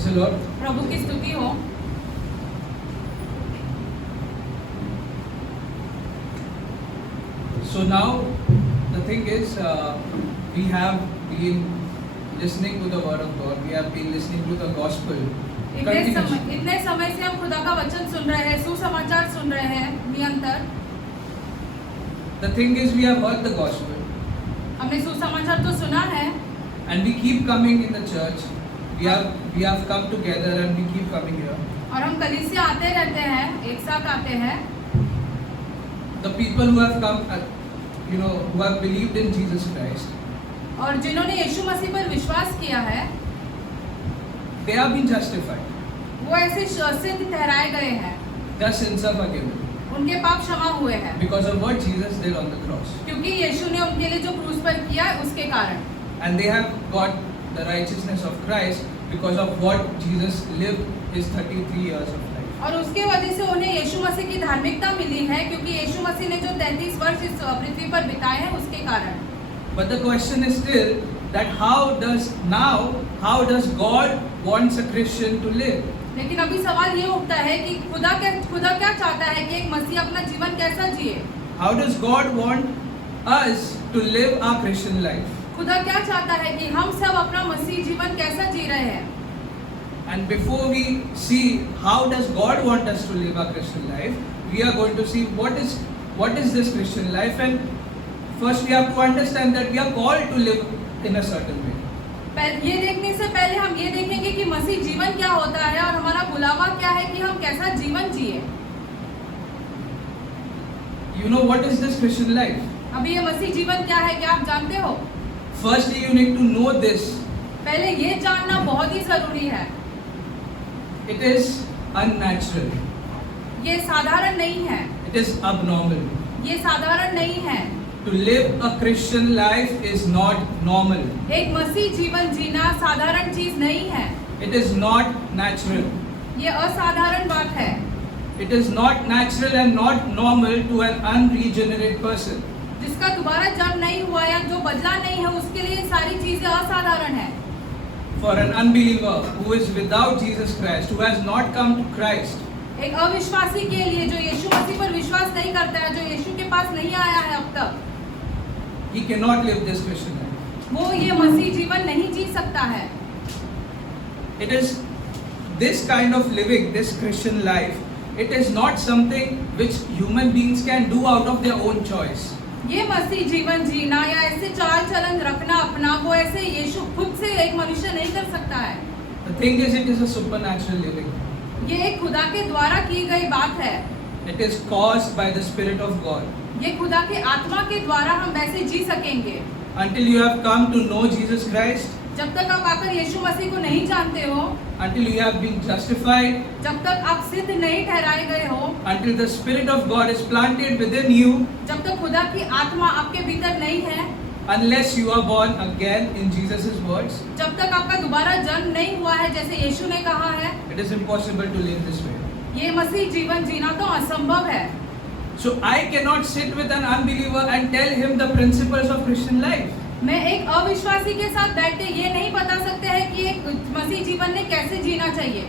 Praise the Lord. प्रभु की स्तुति हो। So now the thing is, we have been listening to the word of God. We have been listening to the gospel. इतने समय से हम खुदा का वचन सुन रहे हैं, सुसमाचार सुन रहे हैं निरंतर। The thing is, we have heard the gospel. हमने सुसमाचार तो सुना है। And we keep coming in the church. We have come together and we keep coming here. और हम कलीसिया आते रहते हैं, एक साथ आते हैं। The people who have come, who have believed in Jesus Christ, और जिन्होंने यीशु मसीह पर विश्वास किया है, they have been justified. वो ऐसे सिद्ध ठहराए गए हैं। Their sins are forgiven उनके पाप क्षमा हुए हैं। because of what Jesus did on the cross. क्योंकि यीशु ने उनके लिए जो क्रूस पर किया है, उसके कारण। And they have got the righteousness of Christ because of what Jesus lived his 33 years of life. और उसके वजह से उन्हें यीशु मसीह की धार्मिकता मिली है, क्योंकि यीशु मसीह ने जो 33 वर्ष इस पृथ्वी पर बिताए हैं, उसके कारण। But the question is still that how does God wants a Christian to live? लेकिन अभी सवाल ये उठता है कि खुदा क्या चाहता है कि एक मसीह अपना जीवन कैसा जिए? How does God want us to live our Christian life? खुदा क्या चाहता है कि हम सब अपना मसीह जीवन कैसा जी रहे हैं? And before we see how does God want us to live our Christian life, we are going to see what is this Christian life, and first we have to understand that we are called to live in a certain way. ये देखने से पहले हम ये देखेंगे कि मसीह जीवन क्या होता है और हमारा बुलावा क्या है कि हम कैसा जीवन जिए। You know what is this Christian life? अभी ये मसीह जीवन क्या है, क्या आप जानते हो? Firstly, you need to know this. पहले ये जानना बहुत ही जरूरी है। It is unnatural. ये साधारण नहीं है। It is abnormal. ये साधारण नहीं है। To live a Christian life is not normal. एक मसीह जीवन जीना साधारण चीज नहीं है। It is not natural. ये असाधारण बात है। It is not natural and not normal to an unregenerate person. जिसका दोबारा जन्म नहीं हुआ या जो बदला नहीं है, उसके लिए सारी चीजें असाधारण है। For an unbeliever who is without Jesus Christ, who has not come to Christ, एक अविश्वासी के लिए जो यीशु मसीह पर विश्वास नहीं करता है, जो यीशु के पास नहीं आया है अब तक, he cannot live this Christian life. वो ये मसीह जीवन नहीं जी सकता है। It is this kind of living, this Christian life, it is not something which human beings can do out of their own choice. ये मसीह जीवन जीना या ऐसे चाल चलन रखना अपना, वो ऐसे यीशु खुद से एक मनुष्य नहीं कर सकता है। The thing is, it is a supernatural living. ये एक खुदा के द्वारा की गई बात है। It is caused by the Spirit of God. ये खुदा के आत्मा के द्वारा हम वैसे जी सकेंगे। Until you have come to know Jesus Christ, जब तक आप आकर यीशु मसीह को नहीं जानते हो, until you have been justified, जब तक आप सिद्ध नहीं ठहराए गए हो, until the Spirit of God is planted within you, जब तक खुदा की आत्मा आपके भीतर नहीं है, unless you are born again in Jesus' words, जब तक आपका दोबारा जन्म नहीं हुआ है, जैसे यीशु ने कहा है, it is impossible to live this way. ये मसीह जीवन जीना तो असंभव है। So I cannot sit with an unbeliever and tell him the principles of Christian life. मैं एक अविश्वासी के साथ बैठ के ये नहीं बता सकते हैं कि एक मसीह जीवन में कैसे जीना चाहिए।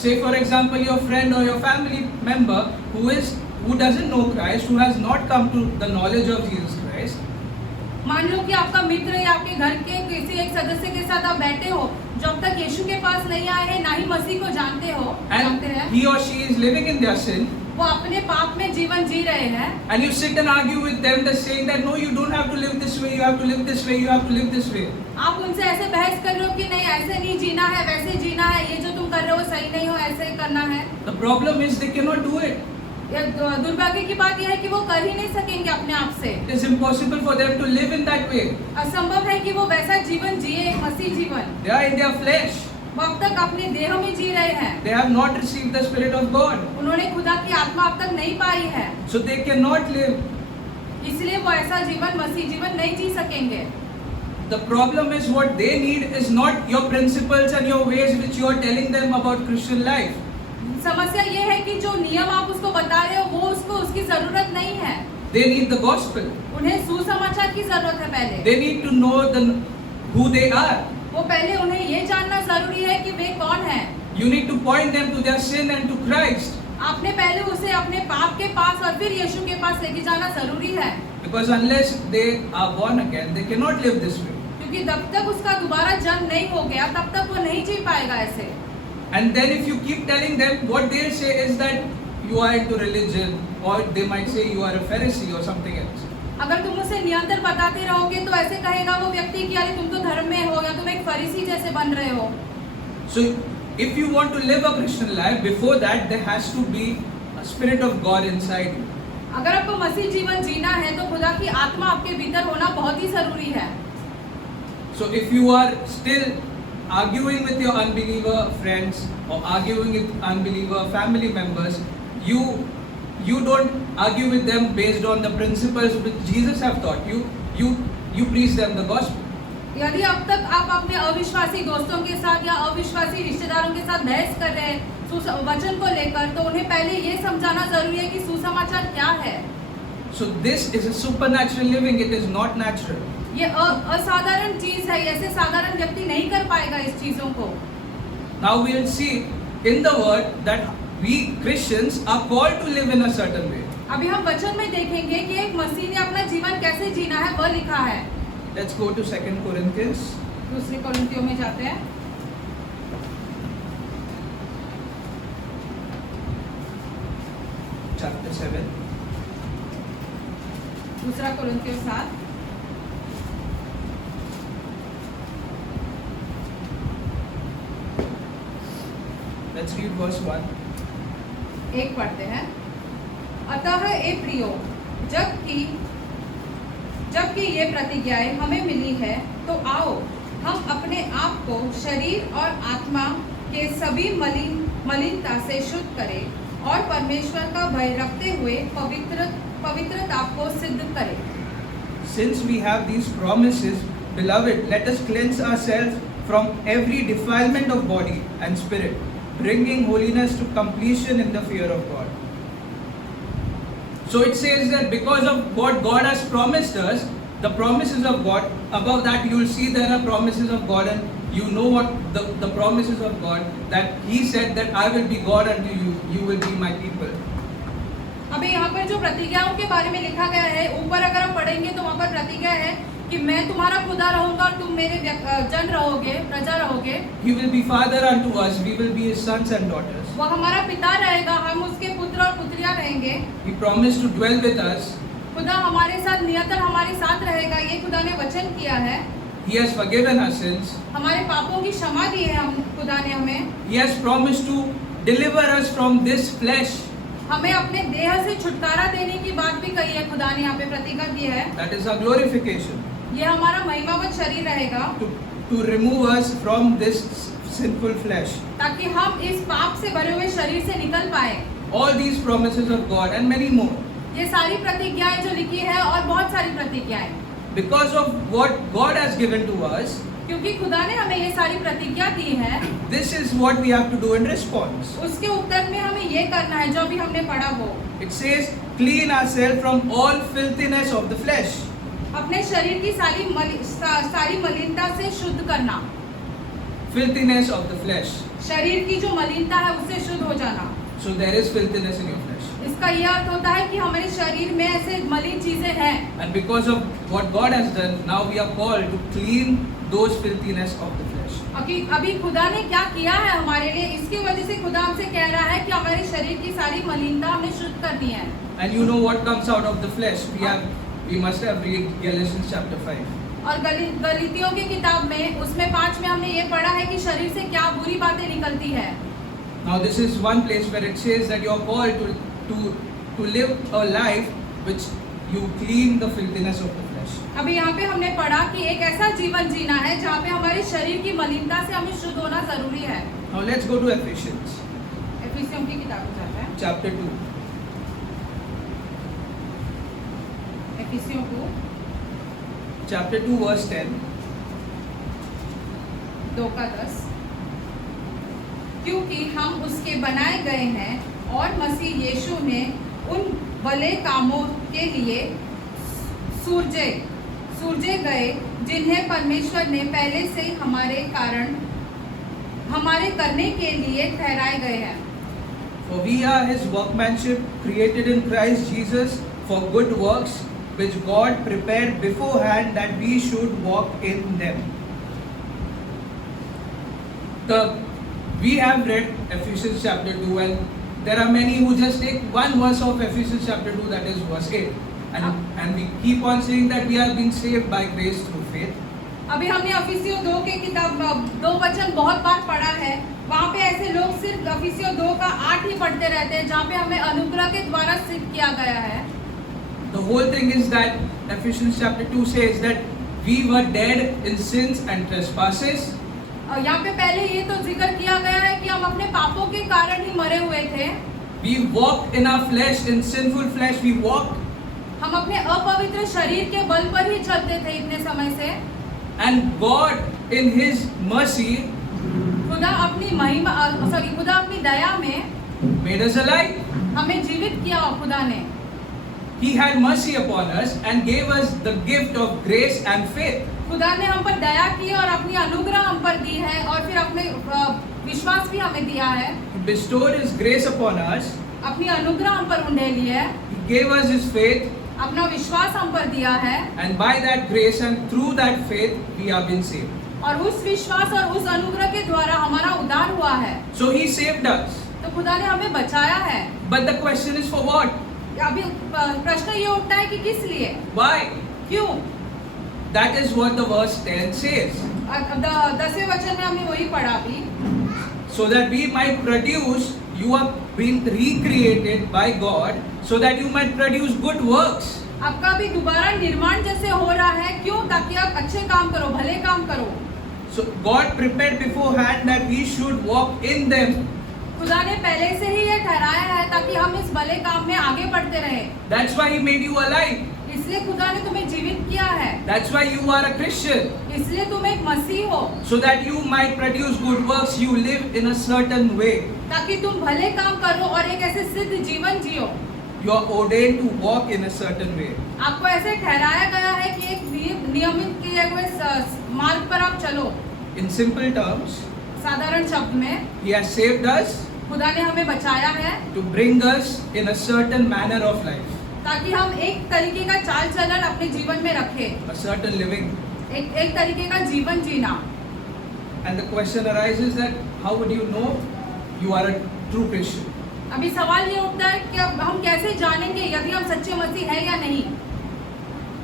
Say for example your friend or your family member who doesn't know Christ, who has not come to the knowledge of Jesus Christ. मान लो कि आपका मित्र या आपके घर के किसी एक सदस्य के साथ आप बैठे हो, जब तक यीशु के पास नहीं आए हैं, ना ही मसीह को जानते हैं, he or she is living in their sin. वो अपने पाप में जीवन जी रहे हैं। And you sit and argue with them, they're saying that no, you don't have to live this way, you have to live this way, you have to live this way. आप उनसे ऐसे बहस कर रहे हो कि नहीं, ऐसे नहीं जीना है, वैसे जीना है, ये जो तुम कर रहे हो सही नहीं हो, ऐसे करना है। The problem is they cannot do it. दुर्भाग्य की बात यह है कि वो कर ही नहीं सकेंगे अपने आप से। It is impossible for them to live in that way. असंभव है कि वो वैसा जीवन जिए, एक मसीह जीवन। They are in their flesh. वो अब तक अपने देह में जी रहे हैं। They have not received the Spirit of God. उन्होंने खुदा की आत्मा अब तक नहीं पाई है। So they cannot live. इसलिए वो ऐसा जीवन, मसीह जीवन नहीं जी सकेंगे। The problem is what they need is not your principles and your ways which you are telling them about Christian life. समस्या ये है कि जो नियम आप उसको बता रहे हो, वो उसको उसकी जरूरत नहीं है। They need the gospel. उन्हें सुसमाचार की जरूरत है पहले। They need to know who they are. वो वो पहले उन्हें ये जानना जरूरी है कि वे कौन हैं। You need to point them to their sin and to Christ. आपने पहले उसे अपने पाप के पास और फिर यीशु के पास लेके जाना जरूरी है, Because unless they are born again, they cannot live this way. क्योंकि जब तक उसका दोबारा जन्म नहीं हो गया तब तक वो नहीं जी पाएगा ऐसे। And then if you keep telling them, what they'll say is that you are into religion, or they might say you are a Pharisee or something else. अगर तुम उसे निरंतर बताते रहोगे तो ऐसे कहेगा वो व्यक्ति कि अरे तुम तो धर्म में हो या तुम एक फरीसी जैसे बन रहे हो। So if you want to live a Christian life, before that there has to be a spirit of God inside you. अगर आपको मसीह जीवन जीना है तो खुदा की आत्मा आपके भीतर होना बहुत ही जरूरी है। So if you are still arguing with your unbeliever friends or arguing with unbeliever family members, you don't argue with them based on the principles which Jesus have taught you. You preach them the gospel. यदि अब तक आप अपने अविश्वासी दोस्तों के साथ या अविश्वासी रिश्तेदारों के साथ बहस कर रहे हैं वचन को लेकर, तो उन्हें पहले ये समझाना जरूरी है कि सुसमाचार क्या है। So this is a supernatural living. It is not natural. ये असाधारण चीज है, ऐसे साधारण व्यक्ति नहीं कर पाएगा इस चीजों को। Now we will see in the word that we Christians are called to live in a certain way. अभी हम वचन में देखेंगे कि एक मसीह ने अपना जीवन कैसे जीना है, वह लिखा है। Let's go to 2 Corinthians. दूसरे कोरिन्थियों में जाते हैं। Chapter 7. दूसरा कोरिन्थियों 7। Let's read verse 1. एक पढ़ते हैं। अतः ए प्रियो, जबकि ये प्रतिज्ञाएं हमें मिली है, तो आओ हम अपने आप को शरीर और आत्मा के सभी मलिनता से शुद्ध करें और परमेश्वर का भय रखते हुए पवित्रता को सिद्ध करें। Since we have these promises, beloved, let us cleanse ourselves from every defilement of body and spirit, bringing holiness to completion in the fear of God. So it says that because of what God has promised us, the promises of God, above that you will see there are promises of God, and you know what the promises of God, that He said that I will be God unto you, you will be my people. अभी यहाँ पर जो प्रतिज्ञाओं के बारे में लिखा गया है, ऊपर अगर आप पढ़ेंगे तो वहाँ पर प्रतिज्ञा है कि मैं तुम्हारा खुदा रहूंगा और तुम मेरे जन रहोगे, प्रजा रहोगे। He will be father unto us, we will be His sons and daughters. वो हमारा पिता रहेगा, हम उसके पुत्र और पुत्रियां रहेंगे। He promised to dwell with us. खुदा हमारे साथ निरंतर हमारे साथ रहेगा, ये खुदा ने वचन किया है। He has forgiven our sins. हमारे पापों की क्षमा दी है खुदा ने हमें। He has promised to deliver us from this flesh. हमें अपने देह से छुटकारा देने की बात भी कही है, खुदा ने यहाँ पे प्रतिज्ञा की है। That is our glorification. ये हमारा महिमावत शरीर रहेगा, To remove us from this sinful flesh. ताकि हम इस पाप से भरे हुए शरीर से निकल पाए। All these promises of God and many more. ये सारी प्रतिज्ञाएं जो लिखी है और बहुत सारी प्रतिज्ञाएं, Because of what God has given to us, क्योंकि खुदा ने हमें ये सारी प्रतिज्ञा दी है, this is what we have to do in response. उसके उत्तर में हमें ये करना है जो अभी हमने पढ़ा वो। It says, clean ourselves from all filthiness of the flesh. अपने शरीर की सारी मलिनता से शुद्ध करना। Filthiness of the flesh. शरीर की जो मलिनता है उससे शुद्ध हो जाना। So there is filthiness in your flesh. इसका यह अर्थ होता है कि हमारे शरीर में ऐसे मलिन चीजें हैं, And because of what God has done, now we are called to clean those filthiness of the flesh. अभी खुदा ने क्या किया है हमारे लिए, इसकी वजह से खुदा हमसे कह रहा है कि हमारे शरीर की सारी मलिनता हमने शुद्ध कर दी है। And you know what comes out of the flesh. We must have read Galatians chapter 5. और गलीतियों की किताब में उसमें 5 में हमने ये पढ़ा है कि शरीर से क्या बुरी बातें निकलती है। Now this is one place where it says that you are called to live a life which you clean the filthiness of the flesh. अभी यहाँ पे हमने पढ़ा कि एक ऐसा जीवन जीना है जहाँ पे हमारे शरीर की मलिनता से हमें शुद्ध होना जरूरी है। Now let's go to Ephesians एफिसियों की किताब में जाते हैं। chapter 2. एफिसियों को Chapter 2 verse 10. 2:10, क्योंकि हम उसके बनाए गए हैं और मसीह यीशु ने उन भले कामों के लिए सूरजे गए जिन्हें परमेश्वर ने पहले से ही हमारे करने के लिए ठहराए गए हैं। For we are his workmanship, created in Christ Jesus for good works, which God prepared beforehand that we should walk in them. We have read Ephesians chapter 2, and there are many who just take one verse of Ephesians chapter 2, that is verse 8. And we keep on saying that we have been saved by grace through faith. अभी हमने अफिसियों 2 के किताब 2 वचन बहुत बार पढ़ा है। वहाँ पे ऐसे लोग सिर्फ अफिसियों 2 का 8 ही पढ़ते रहते हैं, जहाँ पे हमें अनुग्रह के द्वारा सिद्ध किया गया है। The whole thing is that Ephesians chapter 2 says that we were dead in sins and trespasses. और यहाँ पे पहले ये तो जिक्र किया गया है कि हम अपने पापों के कारण ही मरे हुए थे। We walked in our flesh, in sinful flesh we walked. हम अपने अपवित्र शरीर के बल पर ही चलते थे इतने समय से। And God in his mercy खुदा अपनी दया में made us alive. हमें जीवित किया खुदा ने। He had mercy upon us and gave us the gift of grace and faith. खुदा ने हम पर दया की और अपनी अनुग्रह हम पर दी है और फिर अपने विश्वास भी हमें दिया है। He bestowed his grace upon us. अपनी अनुग्रह हम पर उंडेली है। He gave us his faith. अपना विश्वास हम पर दिया है। And by that grace and through that faith we have been saved. और उस विश्वास और उस अनुग्रह के द्वारा हमारा उद्धार हुआ है। So he saved us. तो खुदा ने हमें बचाया है। But the question is for what? अभी प्रश्न ये उठता है कि किस लिए? Why? क्यों? That is what the verse 10 says. 10वें वचन में हमने वही पढ़ा अभी। So that we might produce, you are being recreated by God, so that you might produce good works. आपका भी दोबारा निर्माण जैसे हो रहा है, क्यों? ताकि आप अच्छे काम करो, भले काम करो। So God prepared beforehand that we should walk in them. खुदा ने पहले से ही ये ठहराया है ताकि हम इस भले काम में आगे बढ़ते रहें। That's why He made you alive. इसलिए खुदा ने तुम्हें जीवित किया है। That's why you are a Christian. इसलिए तुम एक मसीह हो। So that you might produce good works, you live in a certain way. ताकि तुम भले काम करो और एक ऐसे सिद्ध जीवन जियो। You are ordained to walk in a certain way. आपको ऐसे ठहराया गया है कि एक नियमित किए हुए मार्ग पर आप चलो। In simple terms, साधारण शब्द में He has saved us खुदा ने हमें बचाया है to bring us in a certain manner of life, ताकि हम एक तरीके का चाल चलन अपने जीवन में रखें, a certain living. एक तरीके का जीवन जीना। And the question arises that how would you know you are a true Christian? अभी सवाल ये उठता है कि अब हम कैसे जानेंगे यदि हम सच्चे मसीह हैं या नहीं?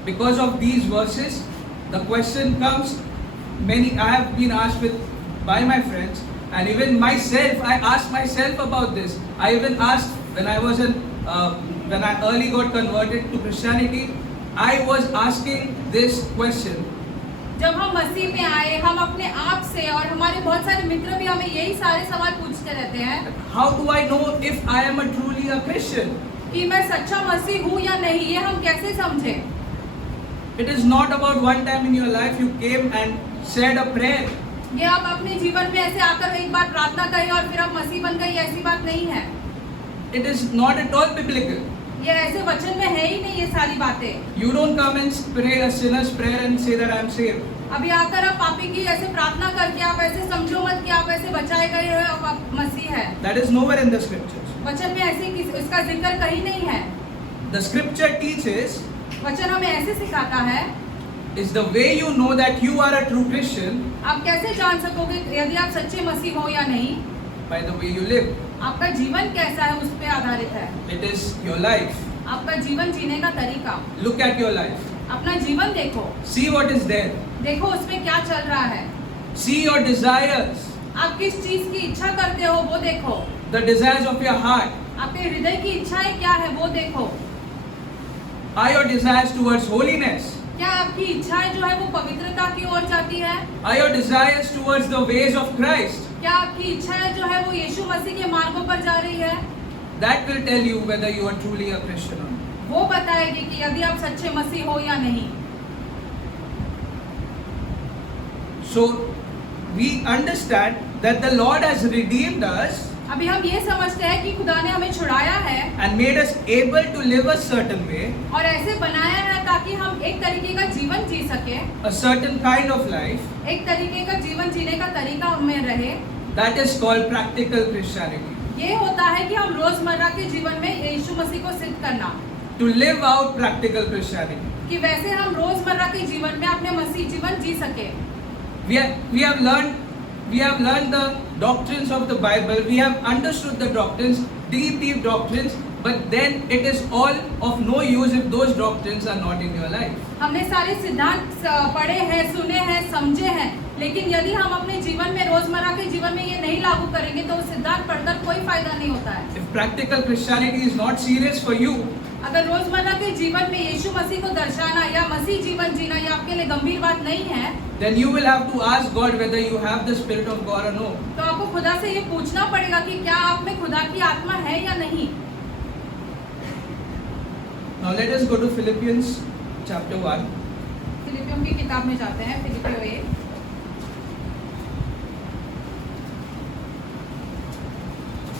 Because of these verses, the question comes. I have been asked by my friends, and even myself. I asked myself about this. I even asked when I early got converted to Christianity. I was asking this question. जब हम मसीह में आए, हम अपने आप से और हमारे बहुत सारे मित्र भी हमें यही सारे सवाल पूछते रहते हैं। How do I know if I am truly a Christian? कि मैं सच्चा मसीह हूँ या नहीं, ये हम कैसे समझें? It is not about one time in your life you came and said a prayer. ये आप अपने जीवन में ऐसे आकर एक बार प्रार्थना करें और फिर आप मसीह बन गए, ऐसी बात नहीं है। It is not at all biblical. ये ऐसे वचन में है ही नहीं ये सारी बातें। You don't come and pray a sinner's prayer and say that I am saved. अभी आकर आप पापी की ऐसे प्रार्थना करके आप ऐसे समझो मत कि आप ऐसे बचाए गए हैं और आप मसीह है। That is nowhere in the scriptures. वचन में ऐसे इसका जिक्र कहीं नहीं है। The scripture teaches वचन हमें ऐसे सिखाता है, is the way you know that you are a true Christian आप कैसे जान सकोगे यदि आप सच्चे मसीह हो या नहीं? by the way you live. आपका जीवन कैसा है उस पे आधारित है। It is your life. आपका जीवन जीने का तरीका। Look at your life. अपना जीवन देखो, See what is there. देखो उसमें क्या चल रहा है। See your desires. आप किस चीज की इच्छा करते हो वो देखो। The desires of your heart. आपके हृदय की इच्छाएं क्या है वो देखो। Are your desires towards holiness? क्या आपकी इच्छाएं जो है वो पवित्रता की ओर जाती है? Are your desires towards the ways of Christ? क्या आपकी इच्छाएं जो है वो यीशु मसीह के मार्गों पर जा रही है? That will tell you whether you are truly a Christian or not. वो बताएगी कि यदि आप सच्चे मसीह हो या नहीं। So we understand that the Lord has redeemed us अभी हम ये समझते हैं कि खुदा ने हमें छुड़ाया है and made us able to live a certain way, और ऐसे बनाया है ताकि हम एक तरीके का जीवन जी सके, a certain kind of life, एक तरीके का जीवन जीने का तरीका हमें रहे। that is called practical Christianity. ये होता है कि हम रोजमर्रा के जीवन में यीशु मसीह को सिद्ध करना, To live out practical Christianity. कि वैसे हम रोजमर्रा के जीवन में अपने मसीह जीवन जी सके। We have learned the doctrines of the Bible. We have understood the doctrines, deep doctrines. But then it is all of no use if those doctrines are not in your life. हमने सारे सिद्धांत पढ़े हैं, सुने हैं, समझे हैं, लेकिन यदि हम अपने जीवन में रोजमर्रा के जीवन में ये नहीं लागू करेंगे तो सिद्धांत पढ़कर कोई फायदा नहीं होता है। If practical Christianity is not serious for you, अगर रोजमर्रा के जीवन में यीशु मसीह को दर्शाना या मसीह जीवन जीना ये आपके लिए गंभीर बात नहीं है, then you will have to ask God whether you have the Spirit of God or no. तो आपको खुदा से ये पूछना पड़ेगा कि क्या आप में खुदा की आत्मा है या नहीं। Now let us go to Philippians chapter 1. फिलिपियों की किताब में जाते हैं, फिलिपियो 1।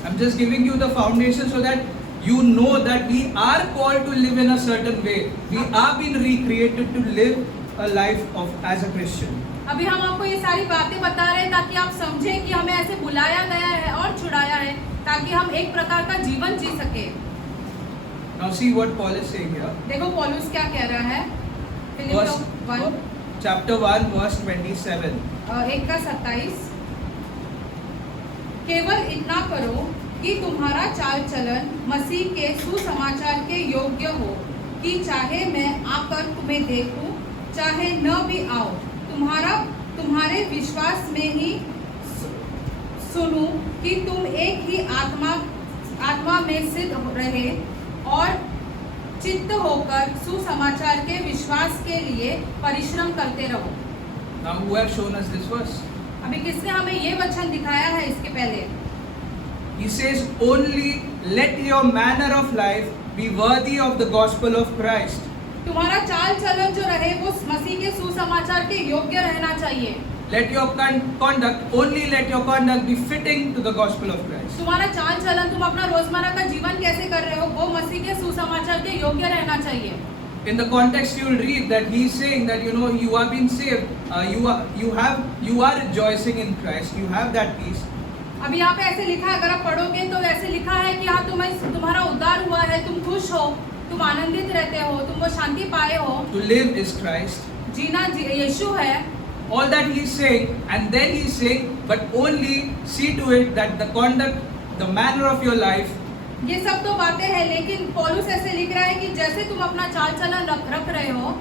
I'm just giving you the foundation so that you know that we are called to live in a certain way. We are being recreated to live a life of as a Christian. अभी हम आपको ये सारी बातें बता रहे हैं ताकि आप समझें कि हमें ऐसे बुलाया गया है और छुड़ाया है ताकि हम एक प्रकार का जीवन जी सके। Now see what Paul is saying here. देखो पौलुस क्या कह रहा है, फिलिपियो 1 chapter 1 verse 27. 1:27। केवल इतना करो कि तुम्हारा चाल चलन मसीह के सुसमाचार के योग्य हो, कि चाहे मैं आकर तुम्हें देखूं चाहे न भी आओ, तुम्हारे विश्वास में ही सुनूं कि तुम एक ही आत्मा में सिद्ध रहे और चित्त होकर सुसमाचार के विश्वास के लिए परिश्रम करते रहो। Now who have shown us this verse? अभी किसने हमें ये वचन दिखाया है इसके पहले? He says only let your manner of life be worthy of the gospel of Christ. तुम्हारा चाल चलन जो रहे वो मसीह के सुसमाचार के योग्य रहना चाहिए। Let your conduct be fitting to the gospel of Christ. तुम्हारा चाल चलन, तुम अपना रोजमर्रा का जीवन कैसे कर रहे हो वो मसीह के सुसमाचार के योग्य रहना चाहिए। In the context you will read that he is saying that you are being saved, you are rejoicing in Christ, you have that peace. अभी यहाँ पे ऐसे लिखा है, अगर आप पढ़ोगे तो ऐसे लिखा है कि हाँ तुम्हारा उद्धार हुआ है, तुम खुश हो, तुम आनंदित रहते हो, तुम वो शांति पाए हो। To live is Christ. जीना यीशु है। All that he is saying, and then he is saying, but only see to it that the conduct, the manner of your life. ये सब तो बातें हैं, लेकिन पौलुस ऐसे लिख रहा है कि जैसे तुम अपना चाल चलन रख रहे हो,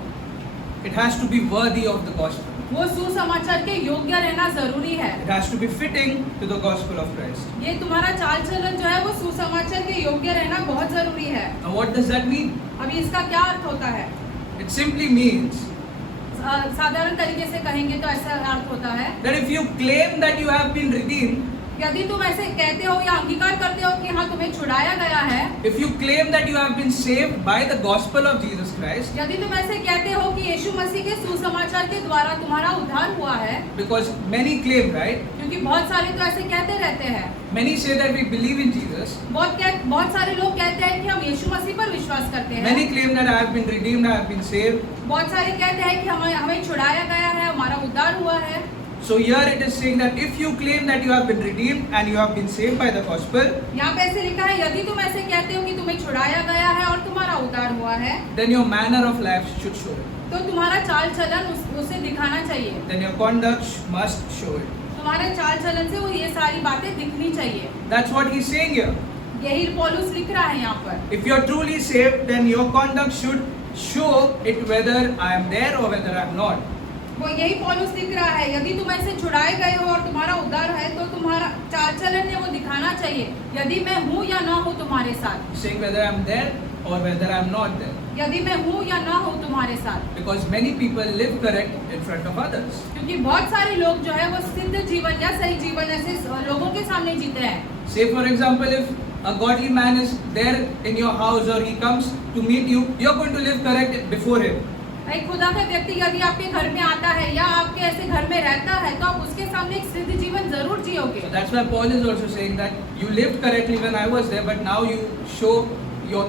it has to be worthy of the gospel. वो सुसमाचार के योग्य रहना जरूरी है। It has to be fitting to the gospel of Christ. ये तुम्हारा चाल चलन जो है वो सुसमाचार के योग्य रहना बहुत जरूरी है। Now what does that mean? अभी इसका क्या अर्थ होता है? It simply means साधारण तरीके से कहेंगे तो ऐसा अर्थ होता है that if you claim that you have been redeemed, यदि तुम ऐसे कहते हो या अंगीकार करते हो कि हाँ तुम्हें छुड़ाया गया है, if you claim that you have been saved by the gospel of Jesus Christ, यदि तुम ऐसे कहते हो कि यीशु मसीह के सुसमाचार के द्वारा तुम्हारा उद्धार हुआ है, because many claim, right? क्योंकि बहुत सारे तो ऐसे कहते रहते हैं, Many say that we believe in Jesus. बहुत सारे लोग कहते हैं कि हम यीशु मसीह पर विश्वास करते हैं। Many claim that I have been redeemed, I have been saved. बहुत सारे कहते हैं कि हमें छुड़ाया गया है, हमारा उद्धार हुआ है। So here it is saying that if you claim that you have been redeemed and you have been saved by the gospel, यहाँ पे ऐसे लिखा है यदि तुम ऐसे कहते हो कि तुम्हें छुड़ाया गया है और तुम्हारा उद्धार हुआ है, then your manner of life should show it. तो तुम्हारा चाल चलन उसे दिखाना चाहिए। Then your conduct must show it. तुम्हारे चाल चलन से वो ये सारी बातें दिखनी चाहिए। That's what he's saying here. यही पौलुस लिख रहा है यहाँ पर। If you are truly saved, then your conduct should show it whether I am there or whether I am not. वो यही पौलुस लिख रहा है, यदि तुम ऐसे छुड़ाए गए हो और तुम्हारा उद्धार है तो तुम्हारा चाल चलन ने वो दिखाना चाहिए, यदि मैं हूँ या ना हूँ तुम्हारे साथ। Saying whether I am there or whether I am not there. यदि मैं हूँ या ना हूँ तुम्हारे साथ। Because many people live correct in front of others. क्योंकि बहुत सारे लोग जो है वो सिद्ध जीवन या सही जीवन ऐसे लोगों के सामने जीते हैं। Say for example, if a godly man is there in your house or he comes to meet you, you are going to live correct before him. एक खुदा का व्यक्ति यदि आपके घर में आता है या आपके ऐसे घर में रहता है तो आप उसके सामने हमने एक सिद्ध जीवन जरूर जियोगे। So that's why Paul is also saying that you lived correctly when I was there, but now you show your.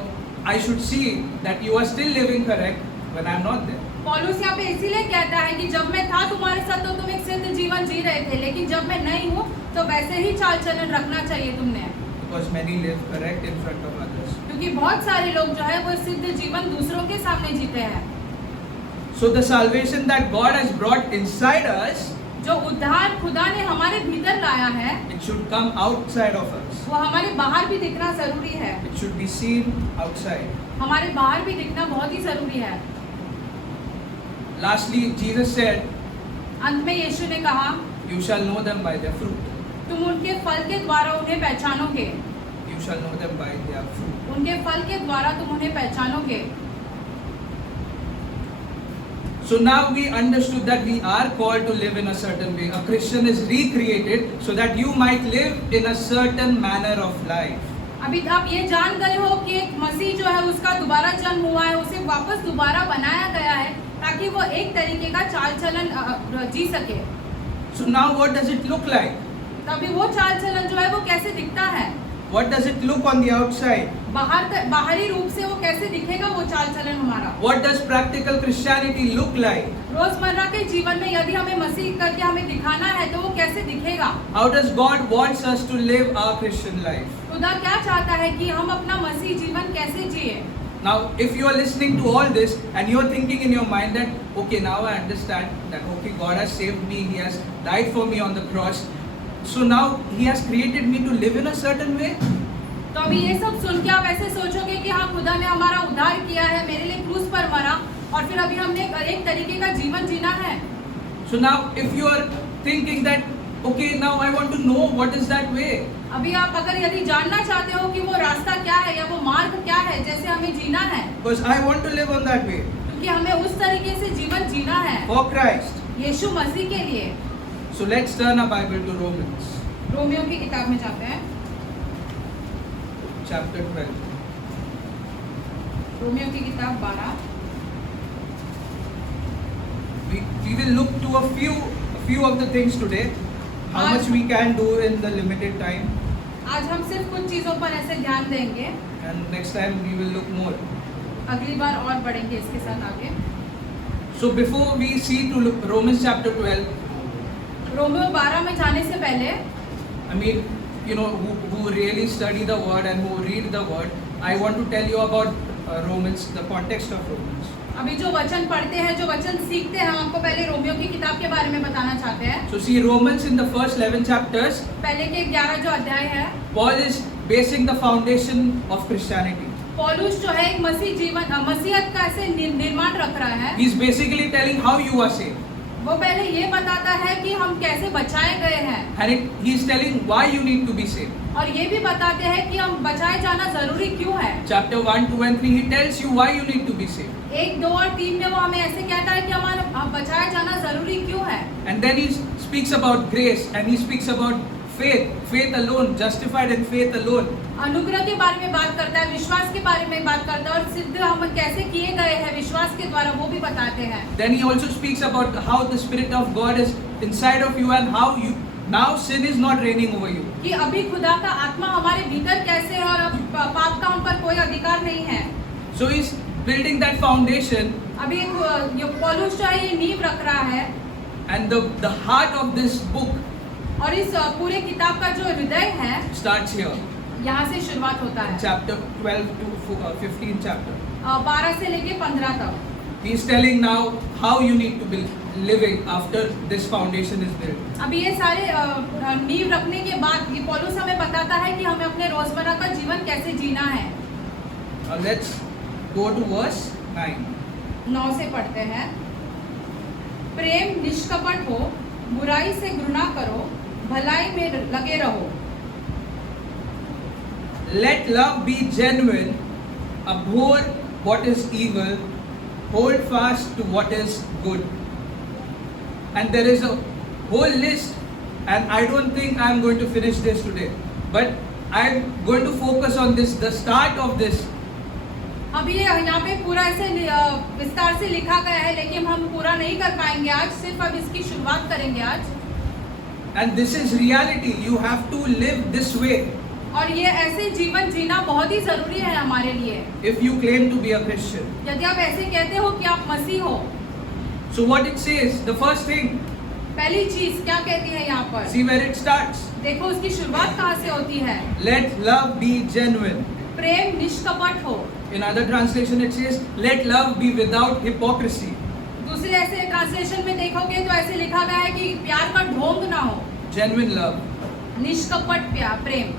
I should see that you are still living correct when I'm not there. पौलुस यहाँ पे इसीलिए कहता है कि जब मैं था तुम्हारे साथ तो तुम एक सिद्ध जीवन जी रहे थे, लेकिन जब मैं नहीं हूँ तो वैसे ही चाल चलन रखना चाहिए तुमने। Because many live correct in front of others. क्योंकि बहुत सारे लोग जो है वो सिद्ध जीवन दूसरों के सामने जीते हैं। So the salvation that God has brought inside us, जो उद्धार खुदा ने हमारे भीतर लाया है, it should come outside of us. वो हमारे बाहर भी दिखना जरूरी है। It should be seen outside. हमारे बाहर भी दिखना बहुत ही जरूरी है। Lastly, Jesus said, अंत में यीशु ने कहा, "You shall know them by their fruit. तुम उनके फल के द्वारा उन्हें पहचानोगे। You shall know them by their fruit." उनके फल के द्वारा तुम उन्हें पहचानोगे। So now we understood that we are called to live in a certain way. A Christian is recreated so that you might live in a certain manner of life. अभी आप ये जान गए हो कि एक मसीह जो है उसका दोबारा जन्म हुआ है, उसे वापस दोबारा बनाया गया है ताकि वो एक तरीके का चाल चलन जी सके। So now what does it look like? तभी वो चाल चलन जो है वो कैसे दिखता है, What does it look on the outside? बाहरी रूप से वो कैसे दिखेगा वो चाल चलन हमारा। What does practical Christianity look like? रोजमर्रा के जीवन में यदि हमें मसीह करके हमें दिखाना है तो वो कैसे दिखेगा। How does God wants us to live our Christian life? खुदा क्या चाहता है कि हम अपना मसीह जीवन कैसे जिए। Now, if you are listening to all this and you are thinking in your mind that, okay, now I understand that, okay, God has saved me, He has died for me on the cross, so now He has created me to live in a certain way. तो अभी ये सब सुन के आप ऐसे सोचोगे कि हाँ खुदा ने हमारा उद्धार किया है, मेरे लिए क्रूस पर मरा और फिर अभी हमने एक तरीके का जीवन जीना है। So now, if you are thinking that, okay, now I want to know what is that way. अभी आप अगर यदि जानना चाहते हो कि वो रास्ता क्या है या वो मार्ग क्या है जैसे हमें जीना है, Because I want to live on that way. क्योंकि हमें उस तरीके से जीवन जीना है For Christ. यीशु मसीह के लिए। So let's turn our Bible to Romans, Romeo की किताब में जाते हैं, chapter 12. रोमियो की किताब 12। We will look to a few of the things today. How much we can do in the limited time. आज हम सिर्फ कुछ चीजों पर ऐसे ध्यान देंगे, And next time we will look more. अगली बार और बढ़ेंगे इसके साथ आगे। So before we see to look Romans chapter 12, Romeo 12 में जाने से पहले, I mean, you know, who really study the word and who read the word, I want to tell you about Romans, the context of Romans. अभी जो वचन पढ़ते हैं, जो वचन सीखते हैं, हम आपको पहले रोमियो की किताब के बारे में बताना चाहते हैं। So see, Romans in the first 11 chapters, पहले के 11 जो अध्याय है, Paul is basing the foundation of Christianity. पौलुस जो है एक मसीह जीवन मसीहत का ऐसे निर्माण रख रहा है। He's basically telling how you are saved. वो पहले ये बताता है कि हम कैसे बचाए गए हैं, And he's telling why you need to be saved. और ये भी बताते हैं कि हम बचाए जाना जरूरी क्यों है। Chapter 1, 2 and 3, he tells you why you need to be saved. 1, 2 और 3 में वो हमें ऐसे कहता है कि हमारा बचाए जाना जरूरी क्यों है। And then he speaks about grace and he speaks about faith alone, justified in faith alone. अनुग्रह के बारे में बात करता है, विश्वास के बारे में बात करता है और सिद्ध हम कैसे किए गए हैं विश्वास के द्वारा, वो भी बताते हैं। Then he also speaks about how the Spirit of God is inside of you and how you now sin is not reigning over you. कि अभी खुदा का आत्मा हमारे भीतर कैसे है और अब पाप का हम पर कोई अधिकार नहीं है। So he's building that foundation, अभी ये पौलुस जो है ये नींव रख रहा है, and the heart of this book और इस पूरे किताब का जो हृदय है starts here, यहाँ से शुरुआत होता है। chapter 12 to 15 chapter. 12 से लेके 15 तक He's telling now how you need to be living after this foundation is built. अभी ये सारे नींव रखने के बाद ये पौलुस हमें बताता है कि हमें अपने रोजमर्रा का जीवन कैसे जीना है। Now let's go to verse 9. 9 से पढ़ते हैं। प्रेम निष्कपट हो, बुराई से घृणा करो, भलाई में लगे रहो। Let love be genuine, abhor what is evil, hold fast to what is good. And there is a whole list, and I don't think I'm going to finish this today, but I'm going to focus on this, the start of this. अभी यहाँ पे पूरा ऐसे विस्तार से लिखा गया है, लेकिन हम पूरा नहीं कर पाएंगे आज, सिर्फ अब इसकी शुरुआत करेंगे आज। And this is reality. You have to live this way और ये ऐसे जीवन जीना बहुत ही जरूरी है हमारे लिए। if you claim to be a Christian. यदि आप ऐसे कहते हो कि आप मसीह हो, So what it says, the first thing, पहली चीज क्या कहती है यहाँ पर? see where it starts. देखो उसकी शुरुआत कहाँ से होती है? Let love be genuine. प्रेम निष्कपट हो। In other translation it says, let love be without hypocrisy. दूसरे ऐसे ट्रांसलेशन में देखोगे तो ऐसे लिखा गया है कि प्यार का ढोंग ना हो। Genuine love. निष्कपट प्रेम।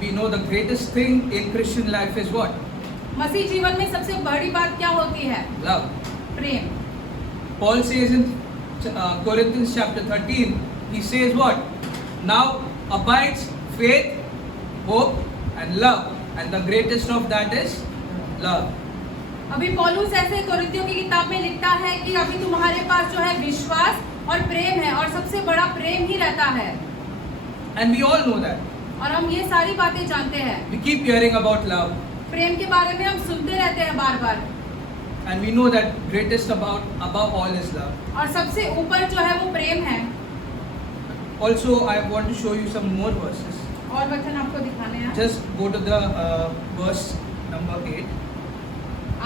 We know the greatest thing in Christian life is what? मसीह जीवन में सबसे बड़ी बात क्या होती है? Love. Prem. Paul says in Corinthians chapter 13, he says what? Now abides faith, hope and love. And the greatest of that is love. अभी पौलुस ऐसे कोरिन्थियों की किताब में लिखता है कि अभी तुम्हारे पास जो है विश्वास और प्रेम है और सबसे बड़ा प्रेम ही रहता है। And we all know that. और हम ये सारी बातें जानते हैं। We keep hearing about love. प्रेम के बारे में हम सुनते रहते हैं बार बार। And we know that greatest above all is love. और सबसे ऊपर जो है वो प्रेम है। Also, I want to show you some more verses. और वचन आपको दिखाने हैं। Just go to the verse number 8.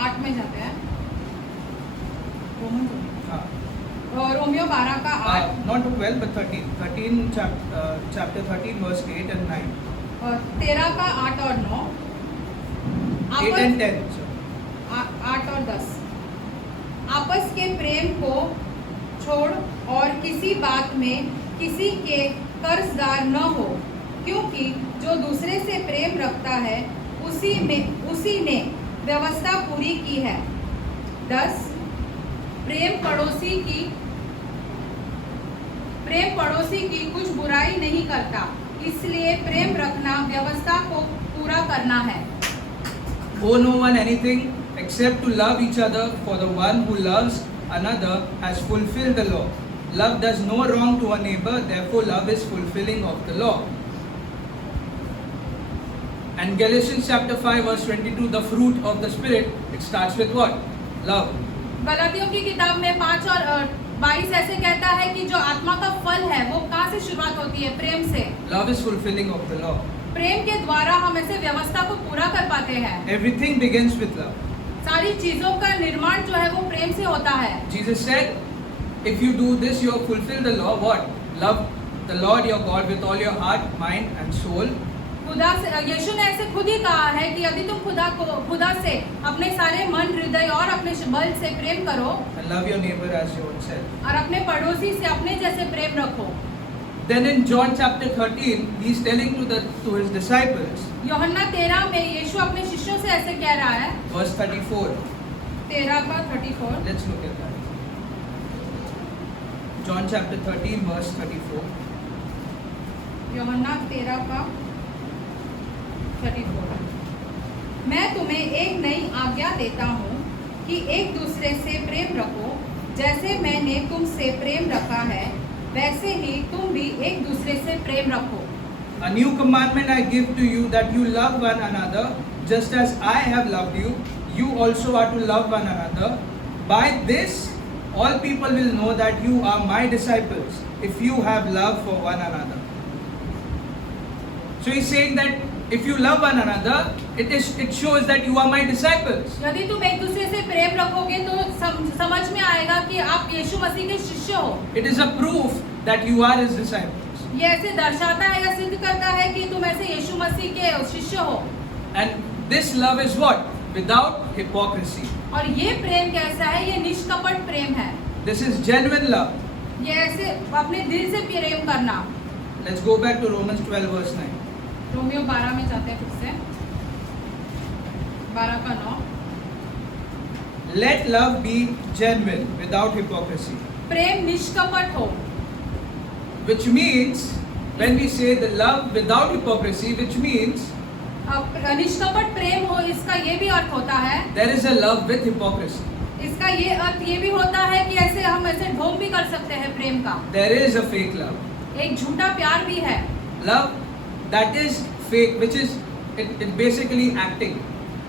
8 में जाते हैं। रोमन हाँ. रोमियो 12 का 8 Not 12 but 13. 13 chapter 13 verse 8 and 9. और 13 का 8 और 9 8 and 10. So. 8 और 10 आपस के प्रेम को छोड़ और किसी बात में किसी के कर्जदार न हो, क्योंकि जो दूसरे से प्रेम रखता है उसी ने व्यवस्था पूरी की है। 10 प्रेम पड़ोसी की कुछ बुराई नहीं करता, इसलिए प्रेम रखना व्यवस्था को पूरा करना है। Owe no one anything except to love each other, for the one who loves another has fulfilled the law. Love does no wrong to a neighbor, therefore love is fulfilling of the law. And Galatians chapter 5 verse 22, the fruit of the Spirit, it starts with what? Love. गलातियों की किताब में 5 और 22 ऐसे कहता है कि जो आत्मा का फल है वो कहाँ से शुरुआत होती है? प्रेम से। Love is fulfilling of the law. प्रेम के द्वारा हम ऐसे व्यवस्था को पूरा कर पाते हैं। Everything begins with love. सारी चीजों का निर्माण जो है वो प्रेम से होता है। Jesus said, if you do this, you have fulfilled the law. What? Love the Lord your God with all your heart, mind and soul. खुदा से, यीशु ने ऐसे खुद ही कहा है कि यदि तुम खुदा से अपने सारे मन, हृदय और अपने बल से प्रेम करो, And love your neighbor as your own self. और अपने पड़ोसी से अपने जैसे प्रेम रखो। Then in John chapter 13, he is telling to his disciples, यूहन्ना 13 में यीशु अपने शिष्यों से ऐसे कह रहा है। verse 34. 13 का 34। Let's look at that. John chapter 13, verse 34. यूहन्ना 13 का 34। मैं तुम्हें एक नई आज्ञा देता हूँ कि एक दूसरे से प्रेम रखो, जैसे मैंने तुमसे प्रेम रखा है वैसे ही तुम भी एक दूसरे से प्रेम रखो। A new commandment I give to you, that you love one another, just as I have loved you, you also are to love one another. By this, all people will know that you are my disciples, if you have love for one another. So he's saying that if you love one another, it shows that you are my disciples. यदि तुम एक दूसरे से प्रेम रखोगे तो समझ में आएगा कि आप यीशु मसीह के शिष्य हो। It is a proof that you are his disciples. ये ऐसे दर्शाता है या सिद्ध करता है कि तुम ऐसे यीशु मसीह के शिष्य हो। And this love is what? Without hypocrisy. और ये प्रेम कैसा है? ये निष्कपट प्रेम है। This is genuine love. ये ऐसे अपने दिल से प्रेम करना। Let's go back to Romans 12 verse 9. Romeo 12 में जाते हैं फिर से। 12 का 9। Let love be genuine, without hypocrisy. प्रेम निष्कपट हो। Which means, when we say the love without hypocrisy, which means निष्कपट प्रेम हो, इसका ये भी अर्थ होता है, there is a love with hypocrisy. इसका ये अर्थ ये भी होता है कि ऐसे हम ऐसे ढोंग भी कर सकते हैं प्रेम का। There is a fake love. एक झूठा प्यार भी है। Love that is fake, which is it basically acting.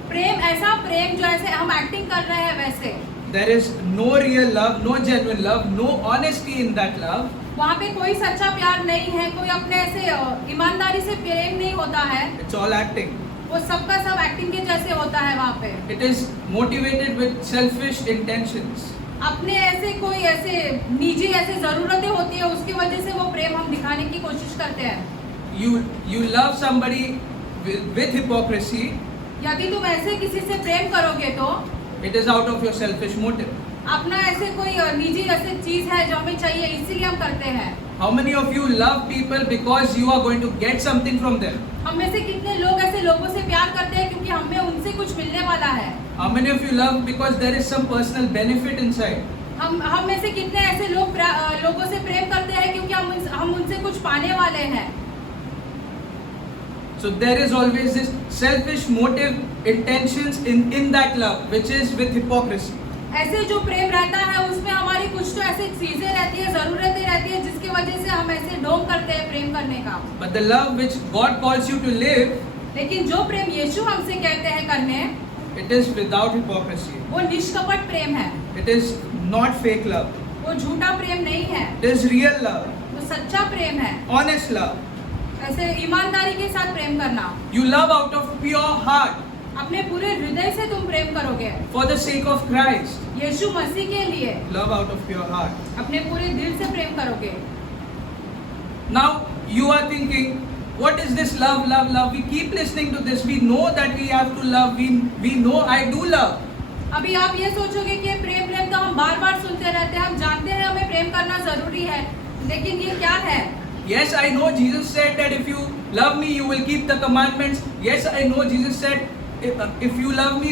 प्रेम ऐसा प्रेम जो ऐसे हम एक्टिंग कर रहे हैं वैसे। There is no real love, no genuine love, no honesty in that love. वहाँ पे कोई सच्चा प्यार नहीं है, कोई अपने ऐसे ईमानदारी से प्रेम नहीं होता है, It's all acting. वो सबका सब एक्टिंग के जैसे होता है वहाँ पे। It is motivated with selfish intentions. अपने ऐसे कोई ऐसे निजी ऐसे जरूरतें होती है, उसकी वजह से वो प्रेम हम दिखाने की कोशिश करते हैं। You love somebody with hypocrisy. यदि तुम ऐसे किसी से प्रेम करोगे तो It is out of your selfish motive. अपना ऐसे कोई निजी ऐसे चीज है जो हमें चाहिए, इसीलिए हम करते हैं। How many of you love people because you are going to get something from them? हम में से कितने लोग ऐसे लोगों से प्यार करते हैं क्योंकि हमें उनसे कुछ मिलने वाला है? How many of you love because there is some personal benefit inside? हम में से कितने ऐसे लोगों से प्रेम करते हैं क्योंकि हम उनसे कुछ पाने वाले हैं? So there is always this selfish motive intentions in that love, which is with hypocrisy. ऐसे जो प्रेम रहता है उसमें हमारी कुछ तो ऐसी चीजें रहती है, जरूरतें रहती है, जिसकी वजह से हम ऐसे ढोंग करते हैं प्रेम करने का। But the love which God calls you to live, लेकिन जो प्रेम यीशु हमसे कहते हैं करने, it is without hypocrisy. वो निष्कपट प्रेम है, It is not fake love. वो झूठा प्रेम नहीं है, It is real love, वो सच्चा प्रेम है। honest love. ऐसे ईमानदारी के साथ प्रेम करना, You love out of pure heart अपने पूरे हृदय से तुम प्रेम करोगे for the sake of Christ. यीशु मसीह के लिए, Love out of pure heart. अपने पूरे दिल से प्रेम करोगे। Now you are thinking, what is this love, love, love? We keep listening to this. We know that we have to love. We know I do love. अभी आप ये सोचोगे कि प्रेम प्रेम तो हम बार बार सुनते रहते हैं, हम जानते हैं हमें प्रेम करना जरूरी है, लेकिन ये क्या है? Yes, I know Jesus said that if you love me, you will keep the commandments. Yes, I know Jesus said, if you love me,